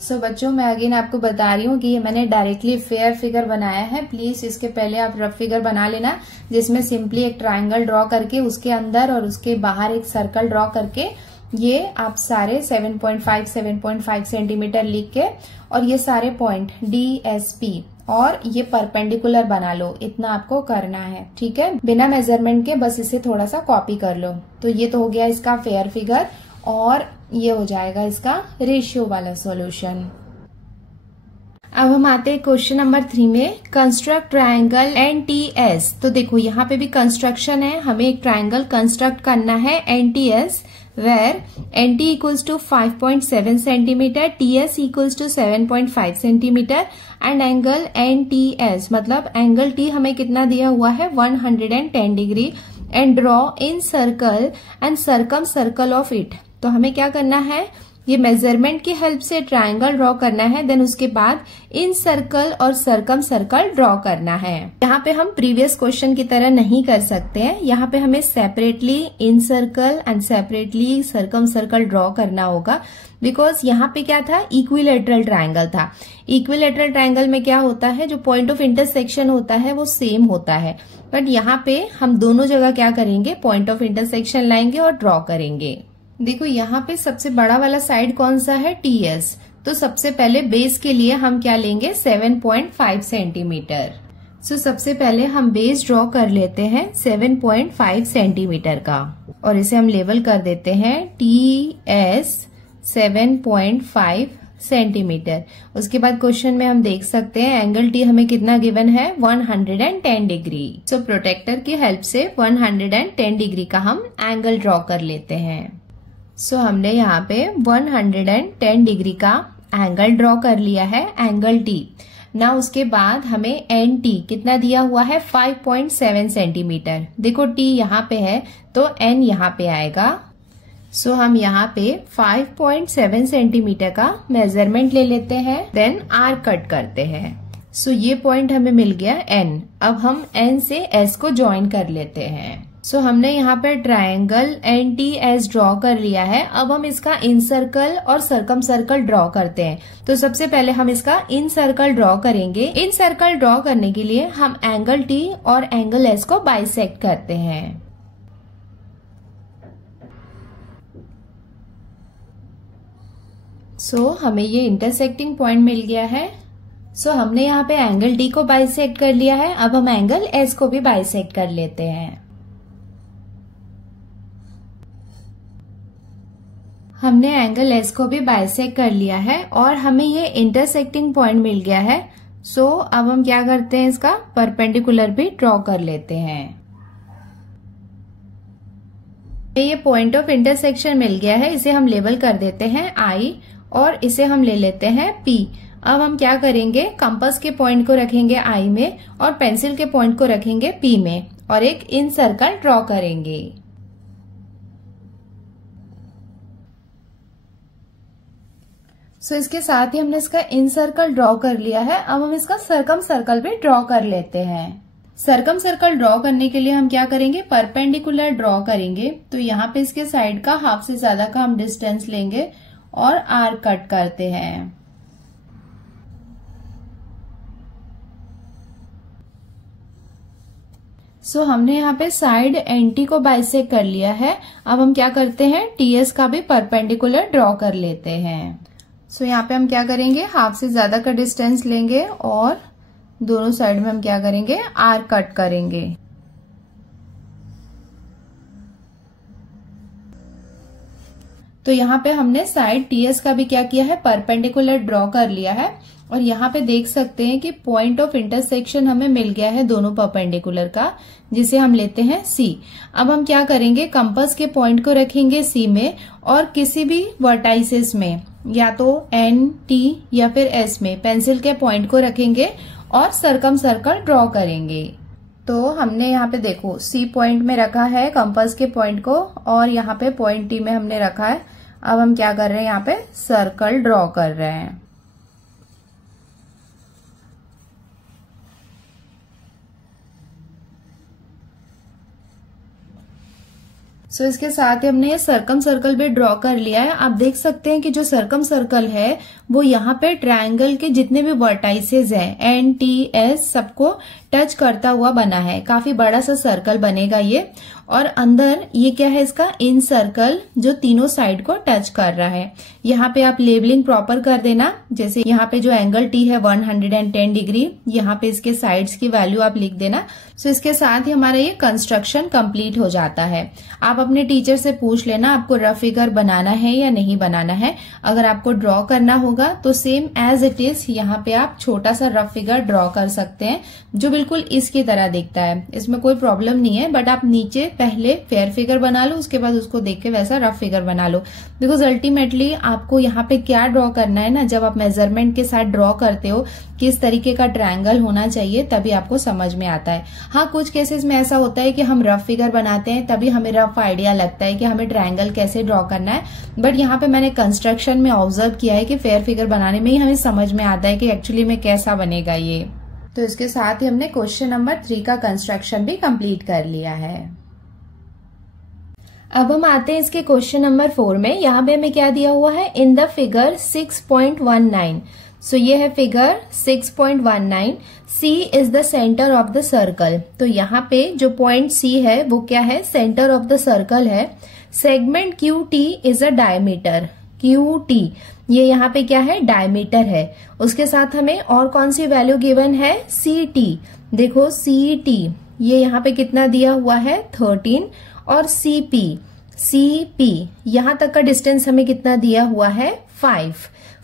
सो बच्चों, मैं अगेन आपको बता रही हूँ कि ये मैंने डायरेक्टली फेयर फिगर बनाया है। प्लीज इसके पहले आप रफ फिगर बना लेना, जिसमें सिंपली एक ट्रायंगल ड्रॉ करके उसके अंदर और उसके बाहर एक सर्कल ड्रॉ करके ये आप सारे 7.5 सेंटीमीटर लिख के और ये सारे पॉइंट DSP और ये परपेंडिकुलर बना लो। इतना आपको करना है, ठीक है, बिना मेजरमेंट के। बस इसे थोड़ा सा कॉपी कर लो। तो ये तो हो गया इसका फेयर फिगर और ये हो जाएगा इसका रेशियो वाला सॉल्यूशन। अब हम आते हैं क्वेश्चन नंबर 3 में, कंस्ट्रक्ट ट्रायंगल NTS। तो देखो यहाँ पे भी कंस्ट्रक्शन है, हमें एक ट्रायंगल कंस्ट्रक्ट करना है NTS, where NT equals to 5.7 centimetre, TS equals to 7.5 centimetre and angle NTS मतलब एंगल T हमें कितना दिया हुआ है 110 degree and draw incircle and circumcircle of it. तो हमें क्या करना है, ये मेजरमेंट की हेल्प से ट्रायंगल ड्रॉ करना है, देन उसके बाद इन सर्कल और सर्कम सर्कल ड्रॉ करना है। यहाँ पे हम प्रीवियस क्वेश्चन की तरह नहीं कर सकते हैं, यहाँ पे हमें separately in circle and separately circum circle draw करना होगा, बिकॉज यहाँ पे क्या था, इक्विलेटरल ट्रायंगल था। इक्विलेटरल ट्रायंगल में क्या होता है, जो पॉइंट ऑफ इंटरसेक्शन होता है वो सेम होता है, बट यहाँ पे हम दोनों जगह क्या करेंगे, पॉइंट ऑफ इंटरसेक्शन लाएंगे और ड्रॉ करेंगे। देखो यहाँ पे सबसे बड़ा वाला साइड कौन सा है, TS। तो सबसे पहले बेस के लिए हम क्या लेंगे, 7.5 सेंटीमीटर। सो सबसे पहले हम बेस ड्रॉ कर लेते हैं 7.5 सेंटीमीटर का और इसे हम लेबल कर देते हैं TS 7.5 सेंटीमीटर। उसके बाद क्वेश्चन में हम देख सकते हैं एंगल T हमें कितना गिवन है, 110 डिग्री। सो प्रोटेक्टर की हेल्प से 110 डिग्री का हम एंगल ड्रॉ कर लेते हैं। सो हमने यहाँ पे 110 डिग्री का एंगल ड्रॉ कर लिया है, एंगल T ना। उसके बाद हमें NT कितना दिया हुआ है, 5.7 सेंटीमीटर। देखो T यहाँ पे है तो N यहाँ पे आएगा। सो हम यहाँ पे 5.7 सेंटीमीटर का मेजरमेंट ले लेते हैं, देन R कट करते हैं। सो ये पॉइंट हमें मिल गया N। अब हम N से S को ज्वाइन कर लेते हैं। सो हमने यहाँ पे ट्रायंगल NTS ड्रॉ कर लिया है। अब हम इसका इन सर्कल और सर्कम सर्कल ड्रॉ करते हैं। तो सबसे पहले हम इसका इन सर्कल ड्रॉ करेंगे। इन सर्कल ड्रॉ करने के लिए हम एंगल T और एंगल S को बाइसेक्ट करते हैं। सो हमें ये इंटरसेक्टिंग पॉइंट मिल गया है। सो हमने यहाँ पे एंगल D को बाइसेक्ट कर लिया है। अब हम एंगल S को भी बाइसेक्ट कर लेते हैं। हमने एंगल S को भी बाइसेक्ट कर लिया है और हमें ये इंटरसेक्टिंग पॉइंट मिल गया है। सो अब हम क्या करते हैं, इसका परपेंडिकुलर भी ड्रॉ कर लेते हैं। ये पॉइंट ऑफ इंटरसेक्शन मिल गया है, इसे हम लेबल कर देते हैं I और इसे हम ले लेते हैं P। अब हम क्या करेंगे, कंपास के पॉइंट को रखेंगे I में और पेंसिल के पॉइंट को रखेंगे P में और एक इन सर्कल ड्रॉ करेंगे। सो इसके साथ ही हमने इसका इन सर्कल ड्रॉ कर लिया है। अब हम इसका सर्कम सर्कल भी ड्रॉ कर लेते हैं। सर्कम सर्कल ड्रॉ करने के लिए हम क्या करेंगे, परपेंडिकुलर ड्रॉ करेंगे। तो यहाँ पे इसके साइड का हाफ से ज्यादा का हम डिस्टेंस लेंगे और R कट करते हैं। सो हमने यहाँ पे साइड NT को बाइसेक्ट कर लिया है। अब हम क्या करते हैं, TS का भी परपेंडिकुलर ड्रॉ कर लेते हैं। सो यहाँ पे हम क्या करेंगे, हाफ से ज्यादा का डिस्टेंस लेंगे और दोनों साइड में हम क्या करेंगे, R कट करेंगे। तो यहाँ पे हमने साइड TS का भी क्या किया है, परपेंडिकुलर ड्रॉ कर लिया है और यहाँ पे देख सकते हैं कि पॉइंट ऑफ इंटरसेक्शन हमें मिल गया है दोनों परपेंडिकुलर का, जिसे हम लेते हैं C। अब हम क्या करेंगे, कंपास के पॉइंट को रखेंगे C में और किसी भी वर्टाइसेस में या तो N, T या फिर S में पेंसिल के पॉइंट को रखेंगे और सर्कम सर्कल ड्रॉ करेंगे। तो हमने यहाँ पे देखो C पॉइंट में रखा है कंपास के पॉइंट को और यहाँ पे पॉइंट T में हमने रखा है। अब हम क्या कर रहे हैं, यहाँ पे सर्कल ड्रॉ कर रहे हैं। सो इसके साथ ही हमने ये सर्कम सर्कल भी ड्रॉ कर लिया है। आप देख सकते हैं कि जो सर्कम सर्कल है वो यहाँ पे ट्रायंगल के जितने भी वर्टाइसेस हैं एन टी एस सबको टच करता हुआ बना है। काफी बड़ा सा सर्कल बनेगा ये, और अंदर ये क्या है इसका इन सर्कल जो तीनों साइड को टच कर रहा है। यहाँ पे आप लेबलिंग प्रॉपर कर देना, जैसे यहाँ पे जो एंगल टी है 110 डिग्री, यहाँ पे इसके साइड्स की वैल्यू आप लिख देना। सो इसके साथ ही हमारा ये कंस्ट्रक्शन कंप्लीट हो जाता है। आप अपने टीचर से पूछ लेना आपको रफ फिगर बनाना है या नहीं बनाना है। अगर आपको ड्रॉ करना होगा तो सेम एज इट इज यहाँ पे आप छोटा सा रफ फिगर ड्रॉ कर सकते हैं जो बिल्कुल इसकी तरह दिखता है। इसमें कोई प्रॉब्लम नहीं है, बट आप नीचे पहले फेयर फिगर बना लो, उसके बाद उसको देख के वैसा रफ फिगर बना लो। बिकॉज अल्टीमेटली आपको यहाँ पे क्या ड्रॉ करना है ना, जब आप मेजरमेंट के साथ ड्रॉ करते हो किस तरीके का ट्रायंगल होना चाहिए तभी आपको समझ में आता है। हाँ, कुछ केसेस में ऐसा होता है कि हम रफ फिगर बनाते हैं तभी हमें रफ आइडिया लगता है कि हमें ट्रायंगल कैसे ड्रॉ करना है, बट यहाँ पे मैंने कंस्ट्रक्शन में ऑब्जर्व किया है कि फेयर फिगर बनाने में ही हमें समझ में आता है कि एक्चुअली में कैसा बनेगा ये। तो इसके साथ ही हमने क्वेश्चन नंबर 3 का कंस्ट्रक्शन भी कंप्लीट कर लिया है। अब हम आते हैं इसके क्वेश्चन नंबर 4 में। यहाँ पे हमें क्या दिया हुआ है, इन द फिगर 6.19। सो ये है figure 6.19। C is the centre of the circle. तो यहाँ पे जो पॉइंट C है वो क्या है, सेंटर ऑफ द सर्कल है। Segment QT is a diameter. QT ये यहाँ पे क्या है, डायमीटर है। उसके साथ हमें और कौन सी वैल्यू गिवन है, CT। देखो CT ये यहाँ पे कितना दिया हुआ है 13, और CP यहाँ तक का डिस्टेंस हमें कितना दिया हुआ है 5।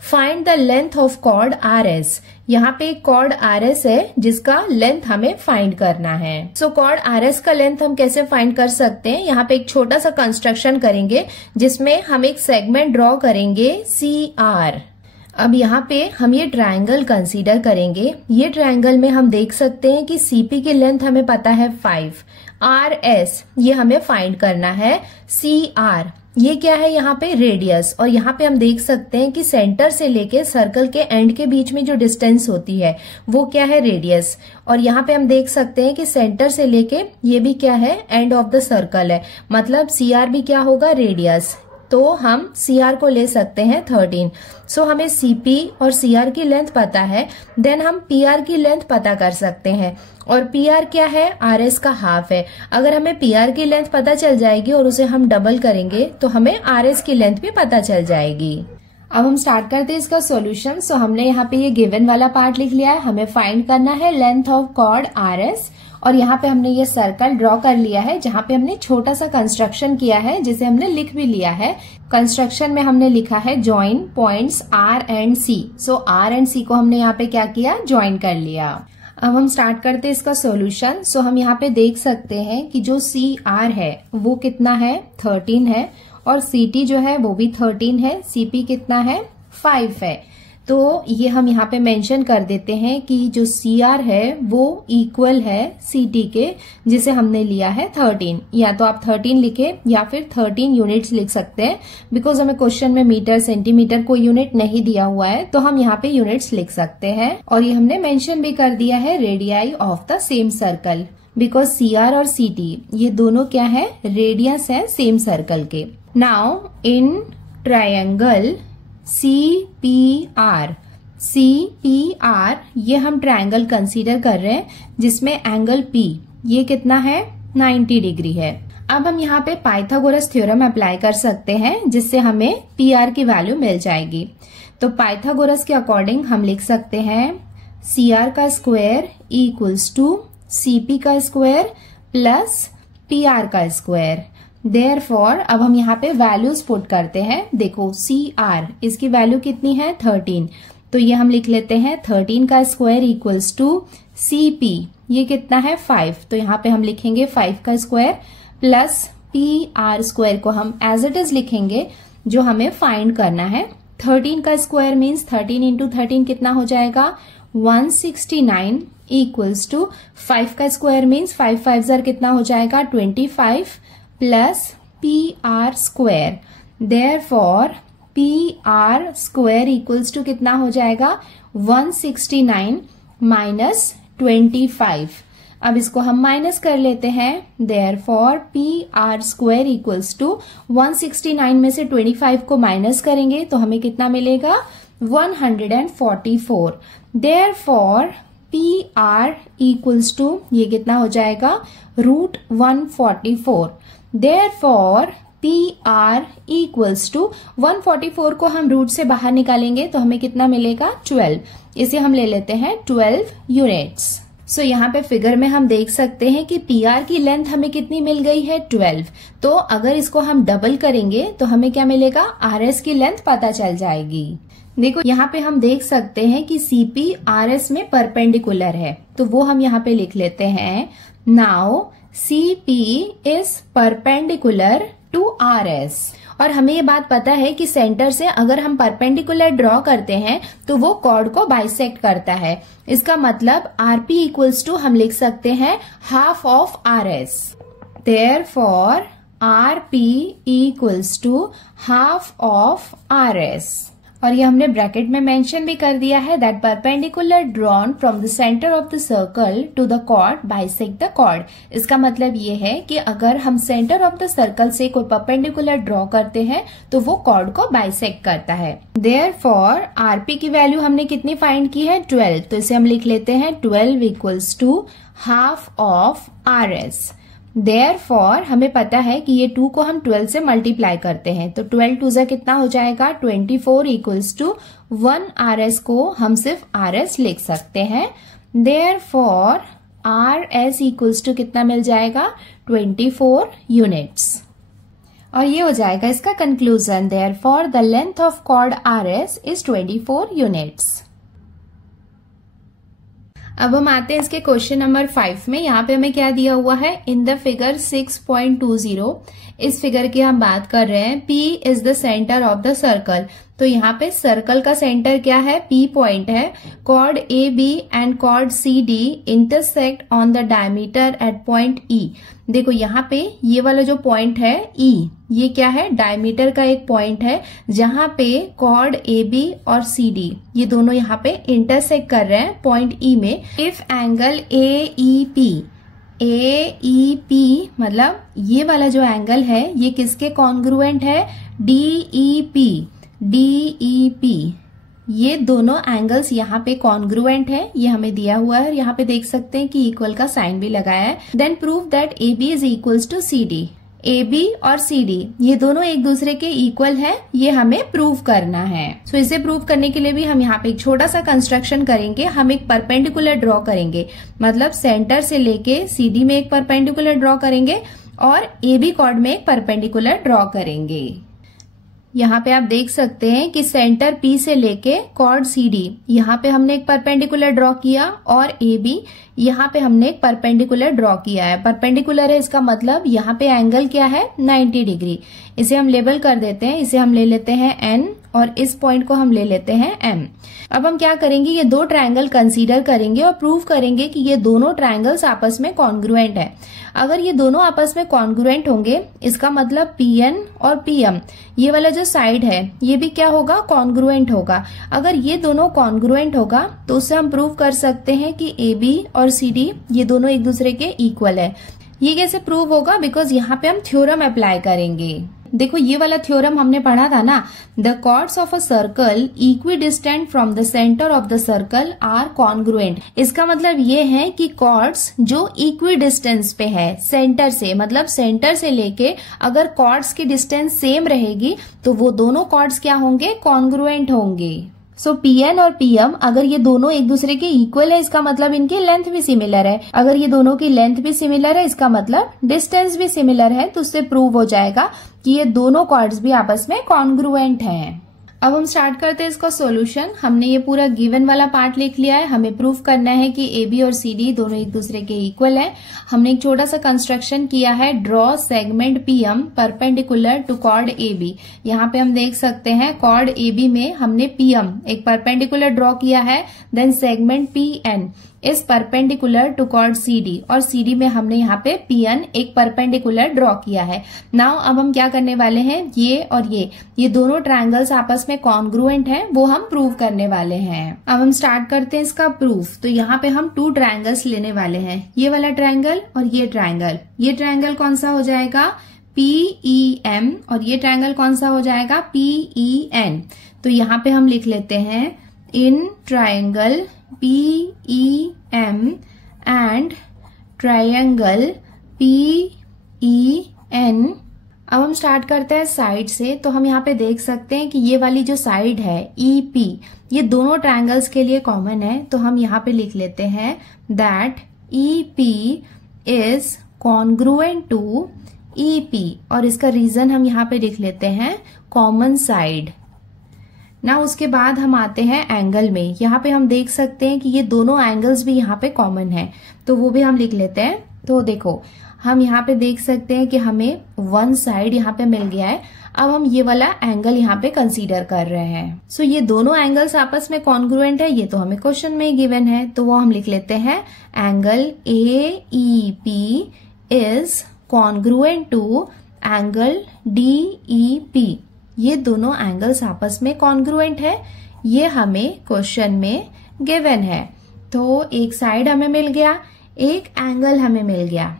Find the length of chord RS। यहाँ पे एक कॉर्ड RS है जिसका लेंथ हमें फाइंड करना है। सो कॉर्ड RS का लेंथ हम कैसे फाइंड कर सकते हैं, यहाँ पे एक छोटा सा कंस्ट्रक्शन करेंगे जिसमें हम एक सेगमेंट ड्रॉ करेंगे CR। अब यहाँ पे हम ये ट्रायंगल कंसीडर करेंगे। ये ट्रायंगल में हम देख सकते हैं कि CP की लेंथ हमें पता है 5, RS ये हमें फाइंड करना है, CR ये क्या है यहाँ पे रेडियस, और यहाँ पे हम देख सकते हैं कि सेंटर से लेके सर्कल के एंड के बीच में जो डिस्टेंस होती है वो क्या है, रेडियस। और यहाँ पे हम देख सकते हैं कि सेंटर से लेके ये भी क्या है, एंड ऑफ द सर्कल है, मतलब CR भी क्या होगा, रेडियस। तो हम CR को ले सकते हैं 13। सो हमें CP और CR की लेंथ पता है, देन हम PR की लेंथ पता कर सकते हैं, और PR क्या है, RS का हाफ है। अगर हमें PR की लेंथ पता चल जाएगी और उसे हम डबल करेंगे तो हमें RS की लेंथ भी पता चल जाएगी। अब हम स्टार्ट करते हैं इसका सॉल्यूशन। सो हमने यहाँ पे ये गिवन वाला पार्ट लिख लिया है, हमें फाइंड करना है लेंथ ऑफ कॉर्ड RS, और यहाँ पे हमने ये सर्कल ड्रॉ कर लिया है जहाँ पे हमने छोटा सा कंस्ट्रक्शन किया है जिसे हमने लिख भी लिया है। कंस्ट्रक्शन में हमने लिखा है join points R and C। So R and C को हमने यहाँ पे क्या किया, ज्वाइन कर लिया। अब हम स्टार्ट करते हैं इसका सॉल्यूशन। सो हम यहाँ पे देख सकते हैं कि जो CR है वो कितना है, 13 है, और CT जो है वो भी 13 है, CP कितना है, 5 है। तो ये हम यहाँ पे मेंशन कर देते हैं कि जो CR है वो इक्वल है CT के, जिसे हमने लिया है 13। या तो आप 13 लिखे या फिर 13 यूनिट्स लिख सकते हैं, बिकॉज हमें क्वेश्चन में मीटर सेंटीमीटर कोई यूनिट नहीं दिया हुआ है, तो हम यहाँ पे यूनिट्स लिख सकते हैं। और ये हमने मेंशन भी कर दिया है radii of the same circle, because CR और CT ये दोनों क्या है, रेडियस है सेम सर्कल के। नाउ इन ट्रायंगल CPR ये हम ट्रायंगल कंसीडर कर रहे हैं जिसमें एंगल P ये कितना है, 90 डिग्री है। अब हम यहाँ पे पाइथागोरस थ्योरम अप्लाई कर सकते हैं जिससे हमें PR की वैल्यू मिल जाएगी। तो पाइथागोरस के अकॉर्डिंग हम लिख सकते हैं CR का स्क्वायर इक्वल्स टू CP का स्क्वायर प्लस PR का स्क्वायर। Therefore, अब हम यहाँ पे वैल्यूज पुट करते हैं। देखो CR इसकी वैल्यू कितनी है, 13, तो ये हम लिख लेते हैं 13 का स्क्वायर इक्वल्स टू CP ये कितना है, 5, तो यहाँ पे हम लिखेंगे 5 का स्क्वायर प्लस PR स्क्वायर को हम एज इट इज लिखेंगे जो हमें फाइंड करना है। 13 का स्क्वायर मीन्स 13 इंटू 13 कितना हो जाएगा, 169 इक्वल्स टू 5 का स्क्वायर मीन्स 5 5 जार कितना हो जाएगा, 25 plus PR square. Therefore PR square equals to कितना हो जाएगा, 169 माइनस 25। अब इसको हम माइनस कर लेते हैं। देयरफॉर PR² इक्वल्स टू 169 में से 25 को माइनस करेंगे तो हमें कितना मिलेगा 144। देयरफॉर PR इक्वल्स टू ये कितना हो जाएगा √144। देयरफॉर PR इक्वल्स टू 144 को हम रूट से बाहर निकालेंगे तो हमें कितना मिलेगा 12। इसे हम ले लेते हैं 12 यूनिट्स। सो यहाँ पे फिगर में हम देख सकते हैं कि PR की लेंथ हमें कितनी मिल गई है 12। तो अगर इसको हम डबल करेंगे तो हमें क्या मिलेगा RS की लेंथ पता चल जाएगी। देखो यहाँ पे हम देख सकते हैं कि CP RS में परपेंडिकुलर है तो वो हम यहाँ पे लिख लेते हैं। Now CP is perpendicular to RS। और हमें ये बात पता है कि सेंटर से अगर हम परपेंडिकुलर ड्रॉ करते हैं तो वो कॉर्ड को बाइसेक्ट करता है। इसका मतलब RP इक्वल्स टू हम लिख सकते हैं half of RS। Therefore RP equals to half of RS। और ये हमने ब्रैकेट में मेंशन भी कर दिया है that perpendicular drawn from the centre of the circle to the chord bisect the chord. इसका मतलब ये है कि अगर हम सेंटर ऑफ द सर्कल से कोई परपेंडिकुलर ड्रॉ करते हैं तो वो कॉर्ड को बाइसेक्ट करता है। देयरफॉर RP की वैल्यू हमने कितनी फाइंड की है 12। तो इसे हम लिख लेते हैं 12 equals to half of RS। Therefore हमें पता है कि ये 2 को हम 12 से मल्टीप्लाई करते हैं तो 12 2 जा कितना हो जाएगा 24 इक्वल्स टू 1 RS को हम सिर्फ RS लिख सकते हैं। देयरफॉर RS इक्वल्स टू कितना मिल जाएगा 24 यूनिट्स। और ये हो जाएगा इसका conclusion. Therefore the length of chord RS is 24 units. अब हम आते हैं इसके क्वेश्चन नंबर 5 में। यहाँ पे हमें क्या दिया हुआ है इन द फिगर 6.20। इस फिगर की हम बात कर रहे हैं P is the centre of the circle. तो यहाँ पे सर्कल का सेंटर क्या है P पॉइंट है। Chord AB and chord CD intersect on the diameter at point E। देखो यहाँ पे ये वाला जो पॉइंट है E ये क्या है डायमीटर का एक पॉइंट है जहां पे कॉर्ड AB और CD ये दोनों यहाँ पे इंटरसेक्ट कर रहे हैं पॉइंट E में। इफ एंगल AEP मतलब ये वाला जो एंगल है ये किसके कॉन्ग्रुएंट है DEP। ये दोनों एंगल्स यहाँ पे कॉन्ग्रुएंट है, ये हमें दिया हुआ है। यहाँ पे देख सकते हैं कि इक्वल का साइन भी लगाया है। Then prove that AB is equals to CD। AB और CD ये दोनों एक दूसरे के इक्वल है, ये हमें प्रूव करना है। सो इसे प्रूव करने के लिए भी हम यहाँ पे एक छोटा सा कंस्ट्रक्शन करेंगे। हम एक परपेंडिकुलर ड्रॉ करेंगे, मतलब सेंटर से लेके CD में एक परपेंडिकुलर ड्रॉ करेंगे और AB कॉर्ड में एक परपेंडिकुलर ड्रॉ करेंगे। यहाँ पे आप देख सकते हैं कि सेंटर P से लेके कॉर्ड CD यहाँ पे हमने एक परपेंडिकुलर ड्रॉ किया और AB यहाँ पे हमने एक परपेंडिकुलर ड्रॉ किया है। परपेंडिकुलर है इसका मतलब यहाँ पे एंगल क्या है 90 डिग्री। इसे हम लेबल कर देते हैं, इसे हम ले लेते हैं N और इस पॉइंट को हम ले लेते हैं M। अब हम क्या करेंगे ये दो ट्रायंगल कंसीडर करेंगे और प्रूव करेंगे कि ये दोनों ट्रायंगल्स आपस में कॉन्ग्रुएंट है। अगर ये दोनों आपस में कॉन्ग्रुएंट होंगे इसका मतलब PN और PM ये वाला जो साइड है ये भी क्या होगा कॉन्ग्रुएंट होगा। अगर ये दोनों कॉन्ग्रुएंट होगा तो उससे हम प्रूव कर सकते हैं कि AB और CD ये दोनों एक दूसरे के इक्वल है। ये कैसे प्रूव होगा बिकॉज यहाँ पे हम थ्योरम अप्लाई करेंगे। देखो ये वाला थ्योरम हमने पढ़ा था ना, the chords of a circle equidistant from the centre of the circle are congruent. इसका मतलब ये है कि कॉर्ड्स जो इक्विडिस्टेंस पे है सेंटर से, मतलब सेंटर से लेके अगर कॉर्ड्स की डिस्टेंस सेम रहेगी तो वो दोनों कॉर्ड्स क्या होंगे कॉन्ग्रुएंट होंगे। सो PN और PM अगर ये दोनों एक दूसरे के इक्वल है इसका मतलब इनकी लेंथ भी सिमिलर है। अगर ये दोनों की लेंथ भी सिमिलर है इसका मतलब डिस्टेंस भी सिमिलर है, तो उससे प्रूव हो जाएगा कि ये दोनों कॉर्ड्स भी आपस में कॉन्ग्रुएंट हैं। अब हम स्टार्ट करते हैं इसका सॉल्यूशन। हमने ये पूरा गिवन वाला पार्ट लिख लिया है। हमें प्रूव करना है कि AB और CD दोनों एक दूसरे के इक्वल है। हमने एक छोटा सा कंस्ट्रक्शन किया है, draw segment PM perpendicular to chord AB। यहाँ पे हम देख सकते हैं कॉर्ड AB में हमने PM एक परपेंडिकुलर ड्रॉ किया है, then segment PN is perpendicular to chord CD और CD में हमने यहाँ पे PN एक परपेंडिकुलर ड्रॉ किया है। नाउ अब हम क्या करने वाले हैं, ये और ये दोनों ट्रायंगल्स आपस में कॉन्ग्रुएंट हैं, वो हम प्रूव करने वाले हैं। अब हम स्टार्ट करते हैं इसका प्रूफ। तो यहाँ पे हम 2 ट्रायंगल्स लेने वाले हैं, ये वाला ट्रायंगल और ये ट्रायंगल। ये ट्रायंगल कौन सा हो जाएगा, PEM, और ये ट्रायंगल कौन सा हो जाएगा, PEN। तो यहाँ पे हम लिख लेते हैं in triangle PEM and triangle PEN। अब हम स्टार्ट करते हैं साइड से। तो हम यहाँ पे देख सकते हैं कि ये वाली जो साइड है EP, ये दोनों ट्रायंगल्स के लिए कॉमन है। तो हम यहाँ पे लिख लेते हैं that EP is congruent to EP, और इसका रीजन हम यहाँ पे लिख लेते हैं कॉमन साइड। ना उसके बाद हम आते हैं एंगल में। यहाँ पे हम देख सकते हैं कि ये दोनों एंगल्स भी यहाँ पे कॉमन है, तो वो भी हम लिख लेते हैं। तो देखो हम यहाँ पे देख सकते हैं कि हमें 1 साइड यहाँ पे मिल गया है। अब हम ये वाला एंगल यहाँ पे कंसीडर कर रहे हैं। सो ये दोनों एंगल्स आपस में कॉन्ग्रुएंट है, ये तो हमें क्वेश्चन में ही गिवन है, तो वो हम लिख लेते हैं angle AEP is congruent to angle DEP। ये दोनों एंगल्स आपस में कॉन्ग्रुएंट है, ये हमें क्वेश्चन में गिवन है। तो एक साइड हमें मिल गया, एक एंगल हमें मिल गया।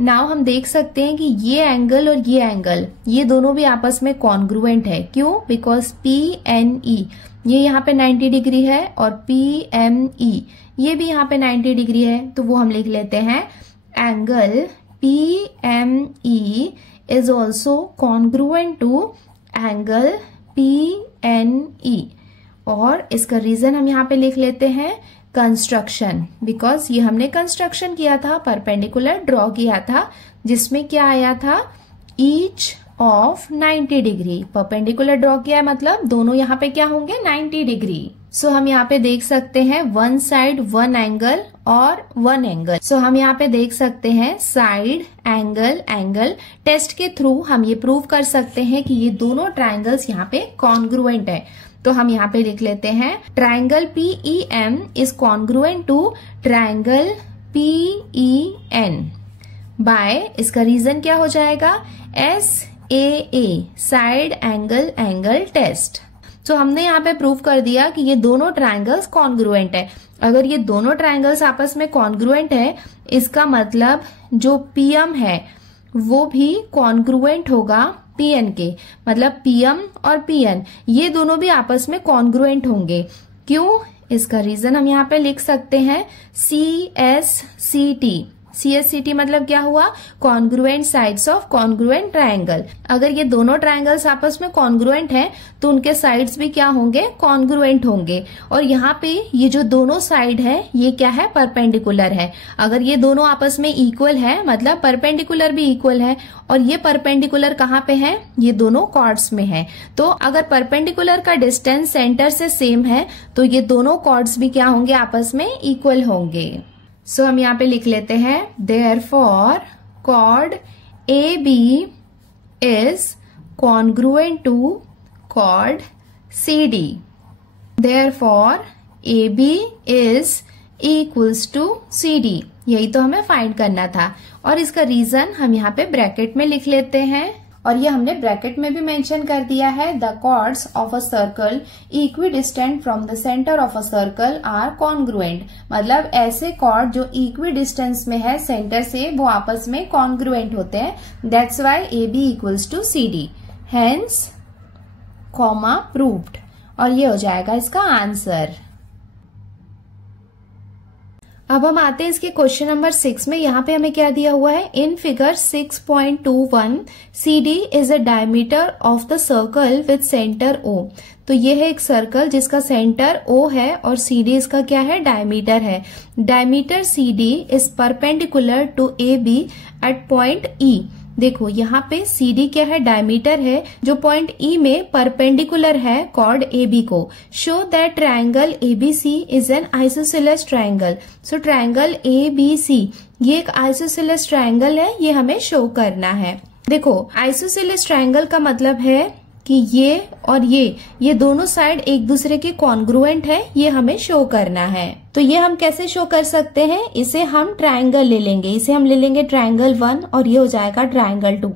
नाउ हम देख सकते हैं कि ये एंगल और ये एंगल, ये दोनों भी आपस में कॉन्ग्रुएंट है। क्यों? बिकॉज PNE ये यहाँ पे 90 डिग्री है और PME ये भी यहाँ पे 90 डिग्री है, तो वो हम लिख लेते हैं angle PME is also congruent to angle PNE। और इसका रीजन हम यहाँ पे लिख लेते हैं कंस्ट्रक्शन, बिकॉज ये हमने कंस्ट्रक्शन किया था, परपेंडिकुलर ड्रॉ किया था, जिसमें क्या आया था, each of 90 degree. Perpendicular draw किया है मतलब दोनों यहाँ पे क्या होंगे, 90 डिग्री। सो हम यहाँ पे देख सकते हैं 1 साइड 1 एंगल और 1 एंगल। सो हम यहाँ पे देख सकते हैं साइड एंगल एंगल टेस्ट के थ्रू हम ये प्रूव कर सकते हैं कि ये दोनों ट्रायंगल्स यहाँ पे कॉन्ग्रुएंट है। तो हम यहाँ पे लिख लेते हैं triangle PEM is congruent to triangle PEN by, इसका रीजन क्या हो जाएगा, SAA side angle angle test. तो हमने यहाँ पे प्रूव कर दिया कि ये दोनों ट्रायंगल्स कॉन्ग्रुएंट है। अगर ये दोनों ट्रायंगल्स आपस में कॉन्ग्रुएंट है, इसका मतलब जो PM है वो भी कॉन्ग्रुएंट होगा PN के, मतलब PM और PN ये दोनों भी आपस में कॉन्ग्रुएंट होंगे। क्यों? इसका रीजन हम यहाँ पे लिख सकते हैं CSCT। CSCT मतलब क्या हुआ, congruent sides of congruent triangle. अगर ये दोनों ट्रायंगल्स आपस में कॉन्ग्रुएंट हैं तो उनके साइड्स भी क्या होंगे, कॉन्ग्रुएंट होंगे। और यहाँ पे ये जो दोनों साइड है ये क्या है, परपेंडिकुलर है। अगर ये दोनों आपस में इक्वल है मतलब परपेंडिकुलर भी इक्वल है, और ये परपेंडिकुलर कहाँ पे है, ये दोनों कॉर्ड्स में है। तो अगर परपेंडिकुलर का डिस्टेंस सेंटर से सेम है तो ये दोनों कॉर्ड्स भी क्या होंगे, आपस में इक्वल होंगे। सो हम यहाँ पे लिख लेते हैं therefore chord AB is congruent to chord CD। therefore AB is equals to CD। यही तो हमें फाइंड करना था, और इसका रीजन हम यहाँ पे ब्रैकेट में लिख लेते हैं, और ये हमने ब्रैकेट में भी मेंशन कर दिया है, the chords of a circle equidistant from the centre of a circle are congruent. मतलब ऐसे कॉर्ड जो इक्विडिस्टेंस में है सेंटर से, वो आपस में कॉन्ग्रुएंट होते हैं। That's why AB equals to CD, hence comma proved, और ये हो जाएगा इसका आंसर। अब हम आते हैं इसके क्वेश्चन नंबर 6 में। यहाँ पे हमें क्या दिया हुआ है, in figure 6.21 CD is a diameter of the circle with centre O। तो ये है एक सर्कल जिसका सेंटर O है और CD इसका क्या है, डायमीटर है। Diameter CD is perpendicular to AB at point E। देखो यहाँ पे CD क्या है, डायमीटर है, जो पॉइंट E में परपेंडिकुलर है कॉर्ड AB को। Show that triangle ABC is an isosceles triangle. So triangle ABC ये एक आइसोसेलेस ट्रायंगल है, ये हमें शो करना है। देखो आइसोसेलेस ट्रायंगल का मतलब है कि ये और ये दोनों साइड एक दूसरे के कॉन्ग्रुएंट है, ये हमें शो करना है। तो ये हम कैसे शो कर सकते हैं, इसे हम ट्रायंगल ले लेंगे, इसे हम ले लेंगे ट्रायंगल 1 और ये हो जाएगा ट्रायंगल 2।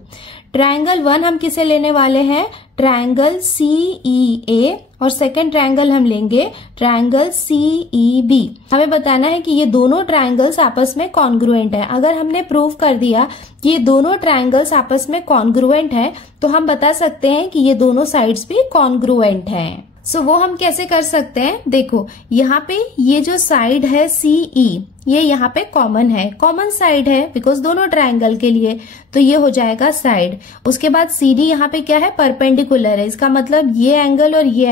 ट्रायंगल 1 हम किसे लेने वाले हैं, ट्रायंगल CEA, और सेकंड ट्रायंगल हम लेंगे ट्रायंगल CEB। हमें बताना है कि ये दोनों ट्रायंगल्स आपस में कॉन्ग्रुएंट है। अगर हमने प्रूव कर दिया कि ये दोनों ट्रायंगल्स आपस में कॉन्ग्रुएंट है तो हम बता सकते हैं कि ये दोनों साइड्स भी कॉन्ग्रुएंट हैं। सो वो हम कैसे कर सकते हैं, देखो यहाँ पे ये जो साइड है CE, ये यहाँ पे कॉमन है, कॉमन साइड है बिकॉज दोनों ट्रायंगल के लिए, तो ये हो जाएगा साइड। उसके बाद CD यहाँ पे क्या है, परपेंडिकुलर है, इसका मतलब ये एंगल और ये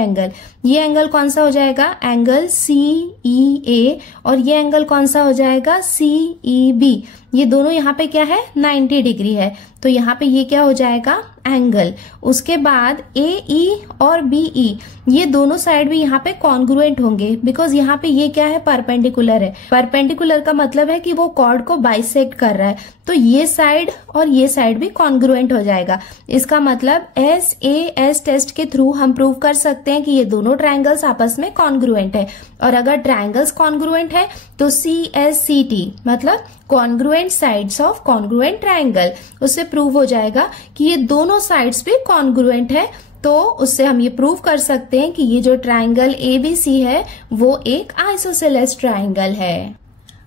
एंगल कौन सा हो जाएगा, एंगल CEA, और ये एंगल कौन सा हो जाएगा, CEB। ये दोनों यहाँ पे क्या है, 90 डिग्री है, तो यहाँ पे ये क्या हो जाएगा, एंगल। उसके बाद AE और BE, ये दोनों साइड भी यहाँ पे कॉन्ग्रुएंट होंगे बिकॉज यहाँ पे ये क्या है, परपेंडिकुलर है। परपेंडिकुलर का मतलब है कि वो कॉर्ड को बाइसेक्ट कर रहा है, तो ये साइड और ये साइड भी कॉन्ग्रुएंट हो जाएगा। इसका मतलब SAS टेस्ट के थ्रू हम प्रूव कर सकते हैं कि ये दोनों ट्रायंगल्स आपस में कॉन्ग्रुएंट है, और अगर ट्रायंगल्स कॉन्ग्रुएंट है तो CSCT मतलब congruent sides of congruent triangle, उससे प्रूव हो जाएगा कि ये दोनों साइड्स भी कॉन्ग्रुएंट है। तो उससे हम ये प्रूव कर सकते हैं कि ये जो ट्रायंगल ABC है वो एक आइसोसेलेस ट्रायंगल है।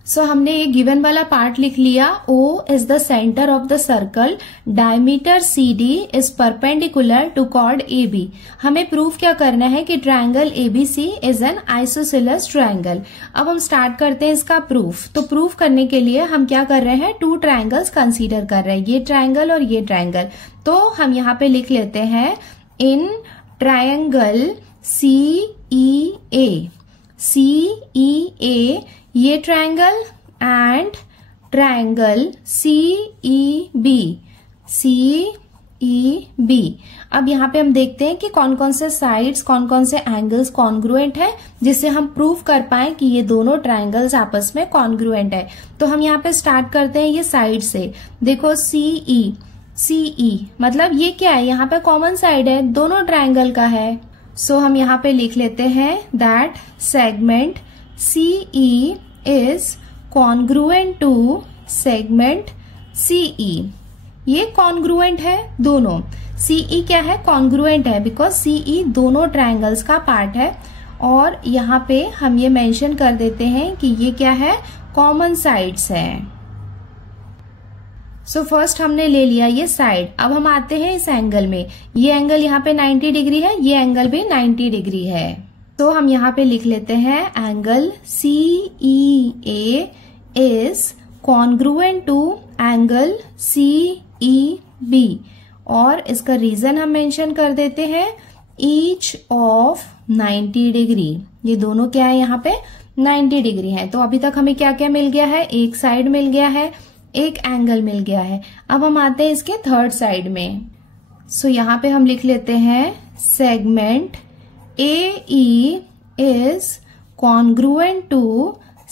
सो हमने ये गिवन वाला पार्ट लिख लिया। O is the center of the circle, diameter CD is perpendicular to chord AB। हमें प्रूफ क्या करना है कि triangle ABC is an isosceles triangle। अब हम स्टार्ट करते हैं इसका प्रूफ। तो प्रूफ करने के लिए हम क्या कर रहे हैं, 2 ट्रायंगल्स कंसीडर कर रहे हैं, ये ट्रायंगल और ये ट्रायंगल। तो हम यहाँ पे लिख लेते हैं इन ट्रायंगल CEA ये ट्रायंगल एंड ट्रायंगल CEB। अब यहाँ पे हम देखते हैं कि कौन कौन से साइड्स, कौन कौन से एंगल्स कॉन्ग्रुएंट है, जिससे हम प्रूव कर पाए कि ये दोनों ट्रायंगल्स आपस में कॉन्ग्रुएंट है। तो हम यहाँ पे स्टार्ट करते हैं ये साइड से। देखो CE मतलब ये क्या है, यहाँ पे कॉमन साइड है, दोनों ट्रायंगल का है। सो हम यहाँ पे लिख लेते हैं that segment CE is congruent to segment CE। ये कॉन्ग्रुएंट है दोनों। CE क्या है, कॉन्ग्रुएंट है बिकॉज CE दोनों ट्रायंगल्स का पार्ट है, और यहाँ पे हम ये मेंशन कर देते हैं कि ये क्या है, कॉमन साइड्स है। सो फर्स्ट हमने ले लिया ये साइड। अब हम आते हैं इस एंगल में। ये एंगल यहाँ पे 90 डिग्री है, ये एंगल भी 90 डिग्री है। तो हम यहाँ पे लिख लेते हैं angle CEA is congruent to angle CEB, और इसका रीजन हम मेंशन कर देते हैं each of 90 डिग्री। ये दोनों क्या है, यहाँ पे 90 डिग्री है। तो अभी तक हमें क्या क्या मिल गया है, एक साइड मिल गया है, एक एंगल मिल गया है। अब हम आते हैं इसके थर्ड साइड में। सो यहाँ पे हम लिख लेते हैं segment AE is congruent to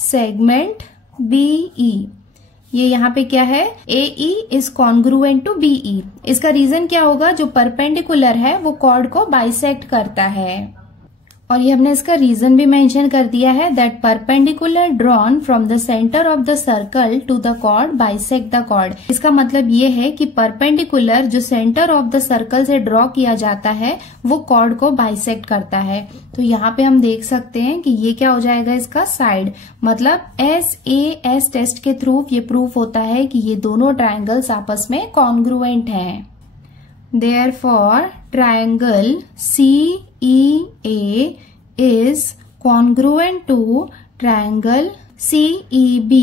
segment BE। ये यहाँ पे क्या है, AE is congruent to BE। इसका रीजन क्या होगा, जो परपेंडिकुलर है वो कॉर्ड को बाइसेक्ट करता है, और ये हमने इसका रीजन भी मेंशन कर दिया है that perpendicular drawn from the centre of the circle to the chord bisect the chord. इसका मतलब ये है कि परपेंडिकुलर जो सेंटर ऑफ द सर्कल से ड्रॉ किया जाता है वो कॉर्ड को बाइसेक्ट करता है। तो यहाँ पे हम देख सकते हैं कि ये क्या हो जाएगा, इसका साइड। मतलब SAS टेस्ट के थ्रू ये प्रूफ होता है कि ये दोनों ट्रायंगल्स आपस में कॉन्ग्रुएंट हैं। Therefore, triangle CEA is congruent to triangle CEB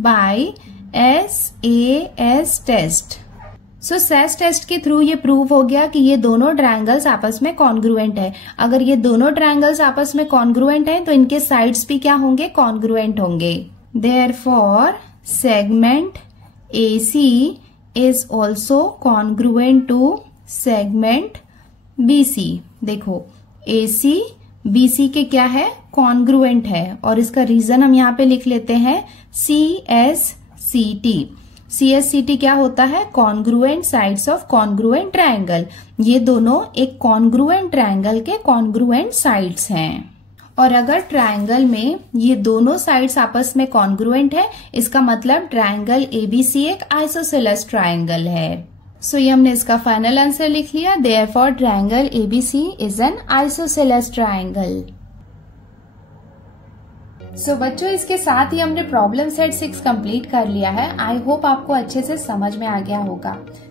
by SAS test। So SAS test के थ्रू ये प्रूव हो गया कि ये दोनों ट्रायंगल्स आपस में कॉन्ग्रुएंट है। अगर ये दोनों ट्रायंगल्स आपस में कॉन्ग्रुएंट हैं तो इनके साइड्स भी क्या होंगे, कॉन्ग्रुएंट होंगे। Therefore, segment AC is also congruent to segment BC। देखो AC BC के क्या है, कॉन्ग्रुएंट है, और इसका रीजन हम यहाँ पे लिख लेते हैं CSCT। CSCT क्या होता है? Congruent sides of congruent triangle. ये दोनों एक कॉन्ग्रुएंट ट्रायंगल के कॉन्ग्रुएंट साइड्स हैं। और अगर ट्रायंगल में ये दोनों साइड्स आपस में कॉन्ग्रुएंट है, इसका मतलब ट्रायंगल ABC एक आइसोसेलेस ट्रायंगल है। सो ये हमने इसका फाइनल आंसर लिख लिया। Therefore triangle ABC is an isosceles triangle. So बच्चों, इसके साथ ही हमने प्रॉब्लम सेट 6 कंप्लीट कर लिया है। आई होप आपको अच्छे से समझ में आ गया होगा।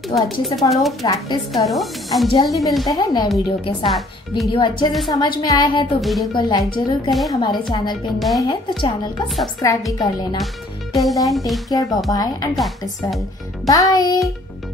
तो अच्छे से पढ़ो, प्रैक्टिस करो एंड जल्दी मिलते हैं नए वीडियो के साथ। वीडियो अच्छे से समझ में आया है तो वीडियो को लाइक जरूर करें। हमारे चैनल पे नए हैं तो चैनल को सब्सक्राइब भी कर लेना। Till then take care, bye bye and practise well. Bye.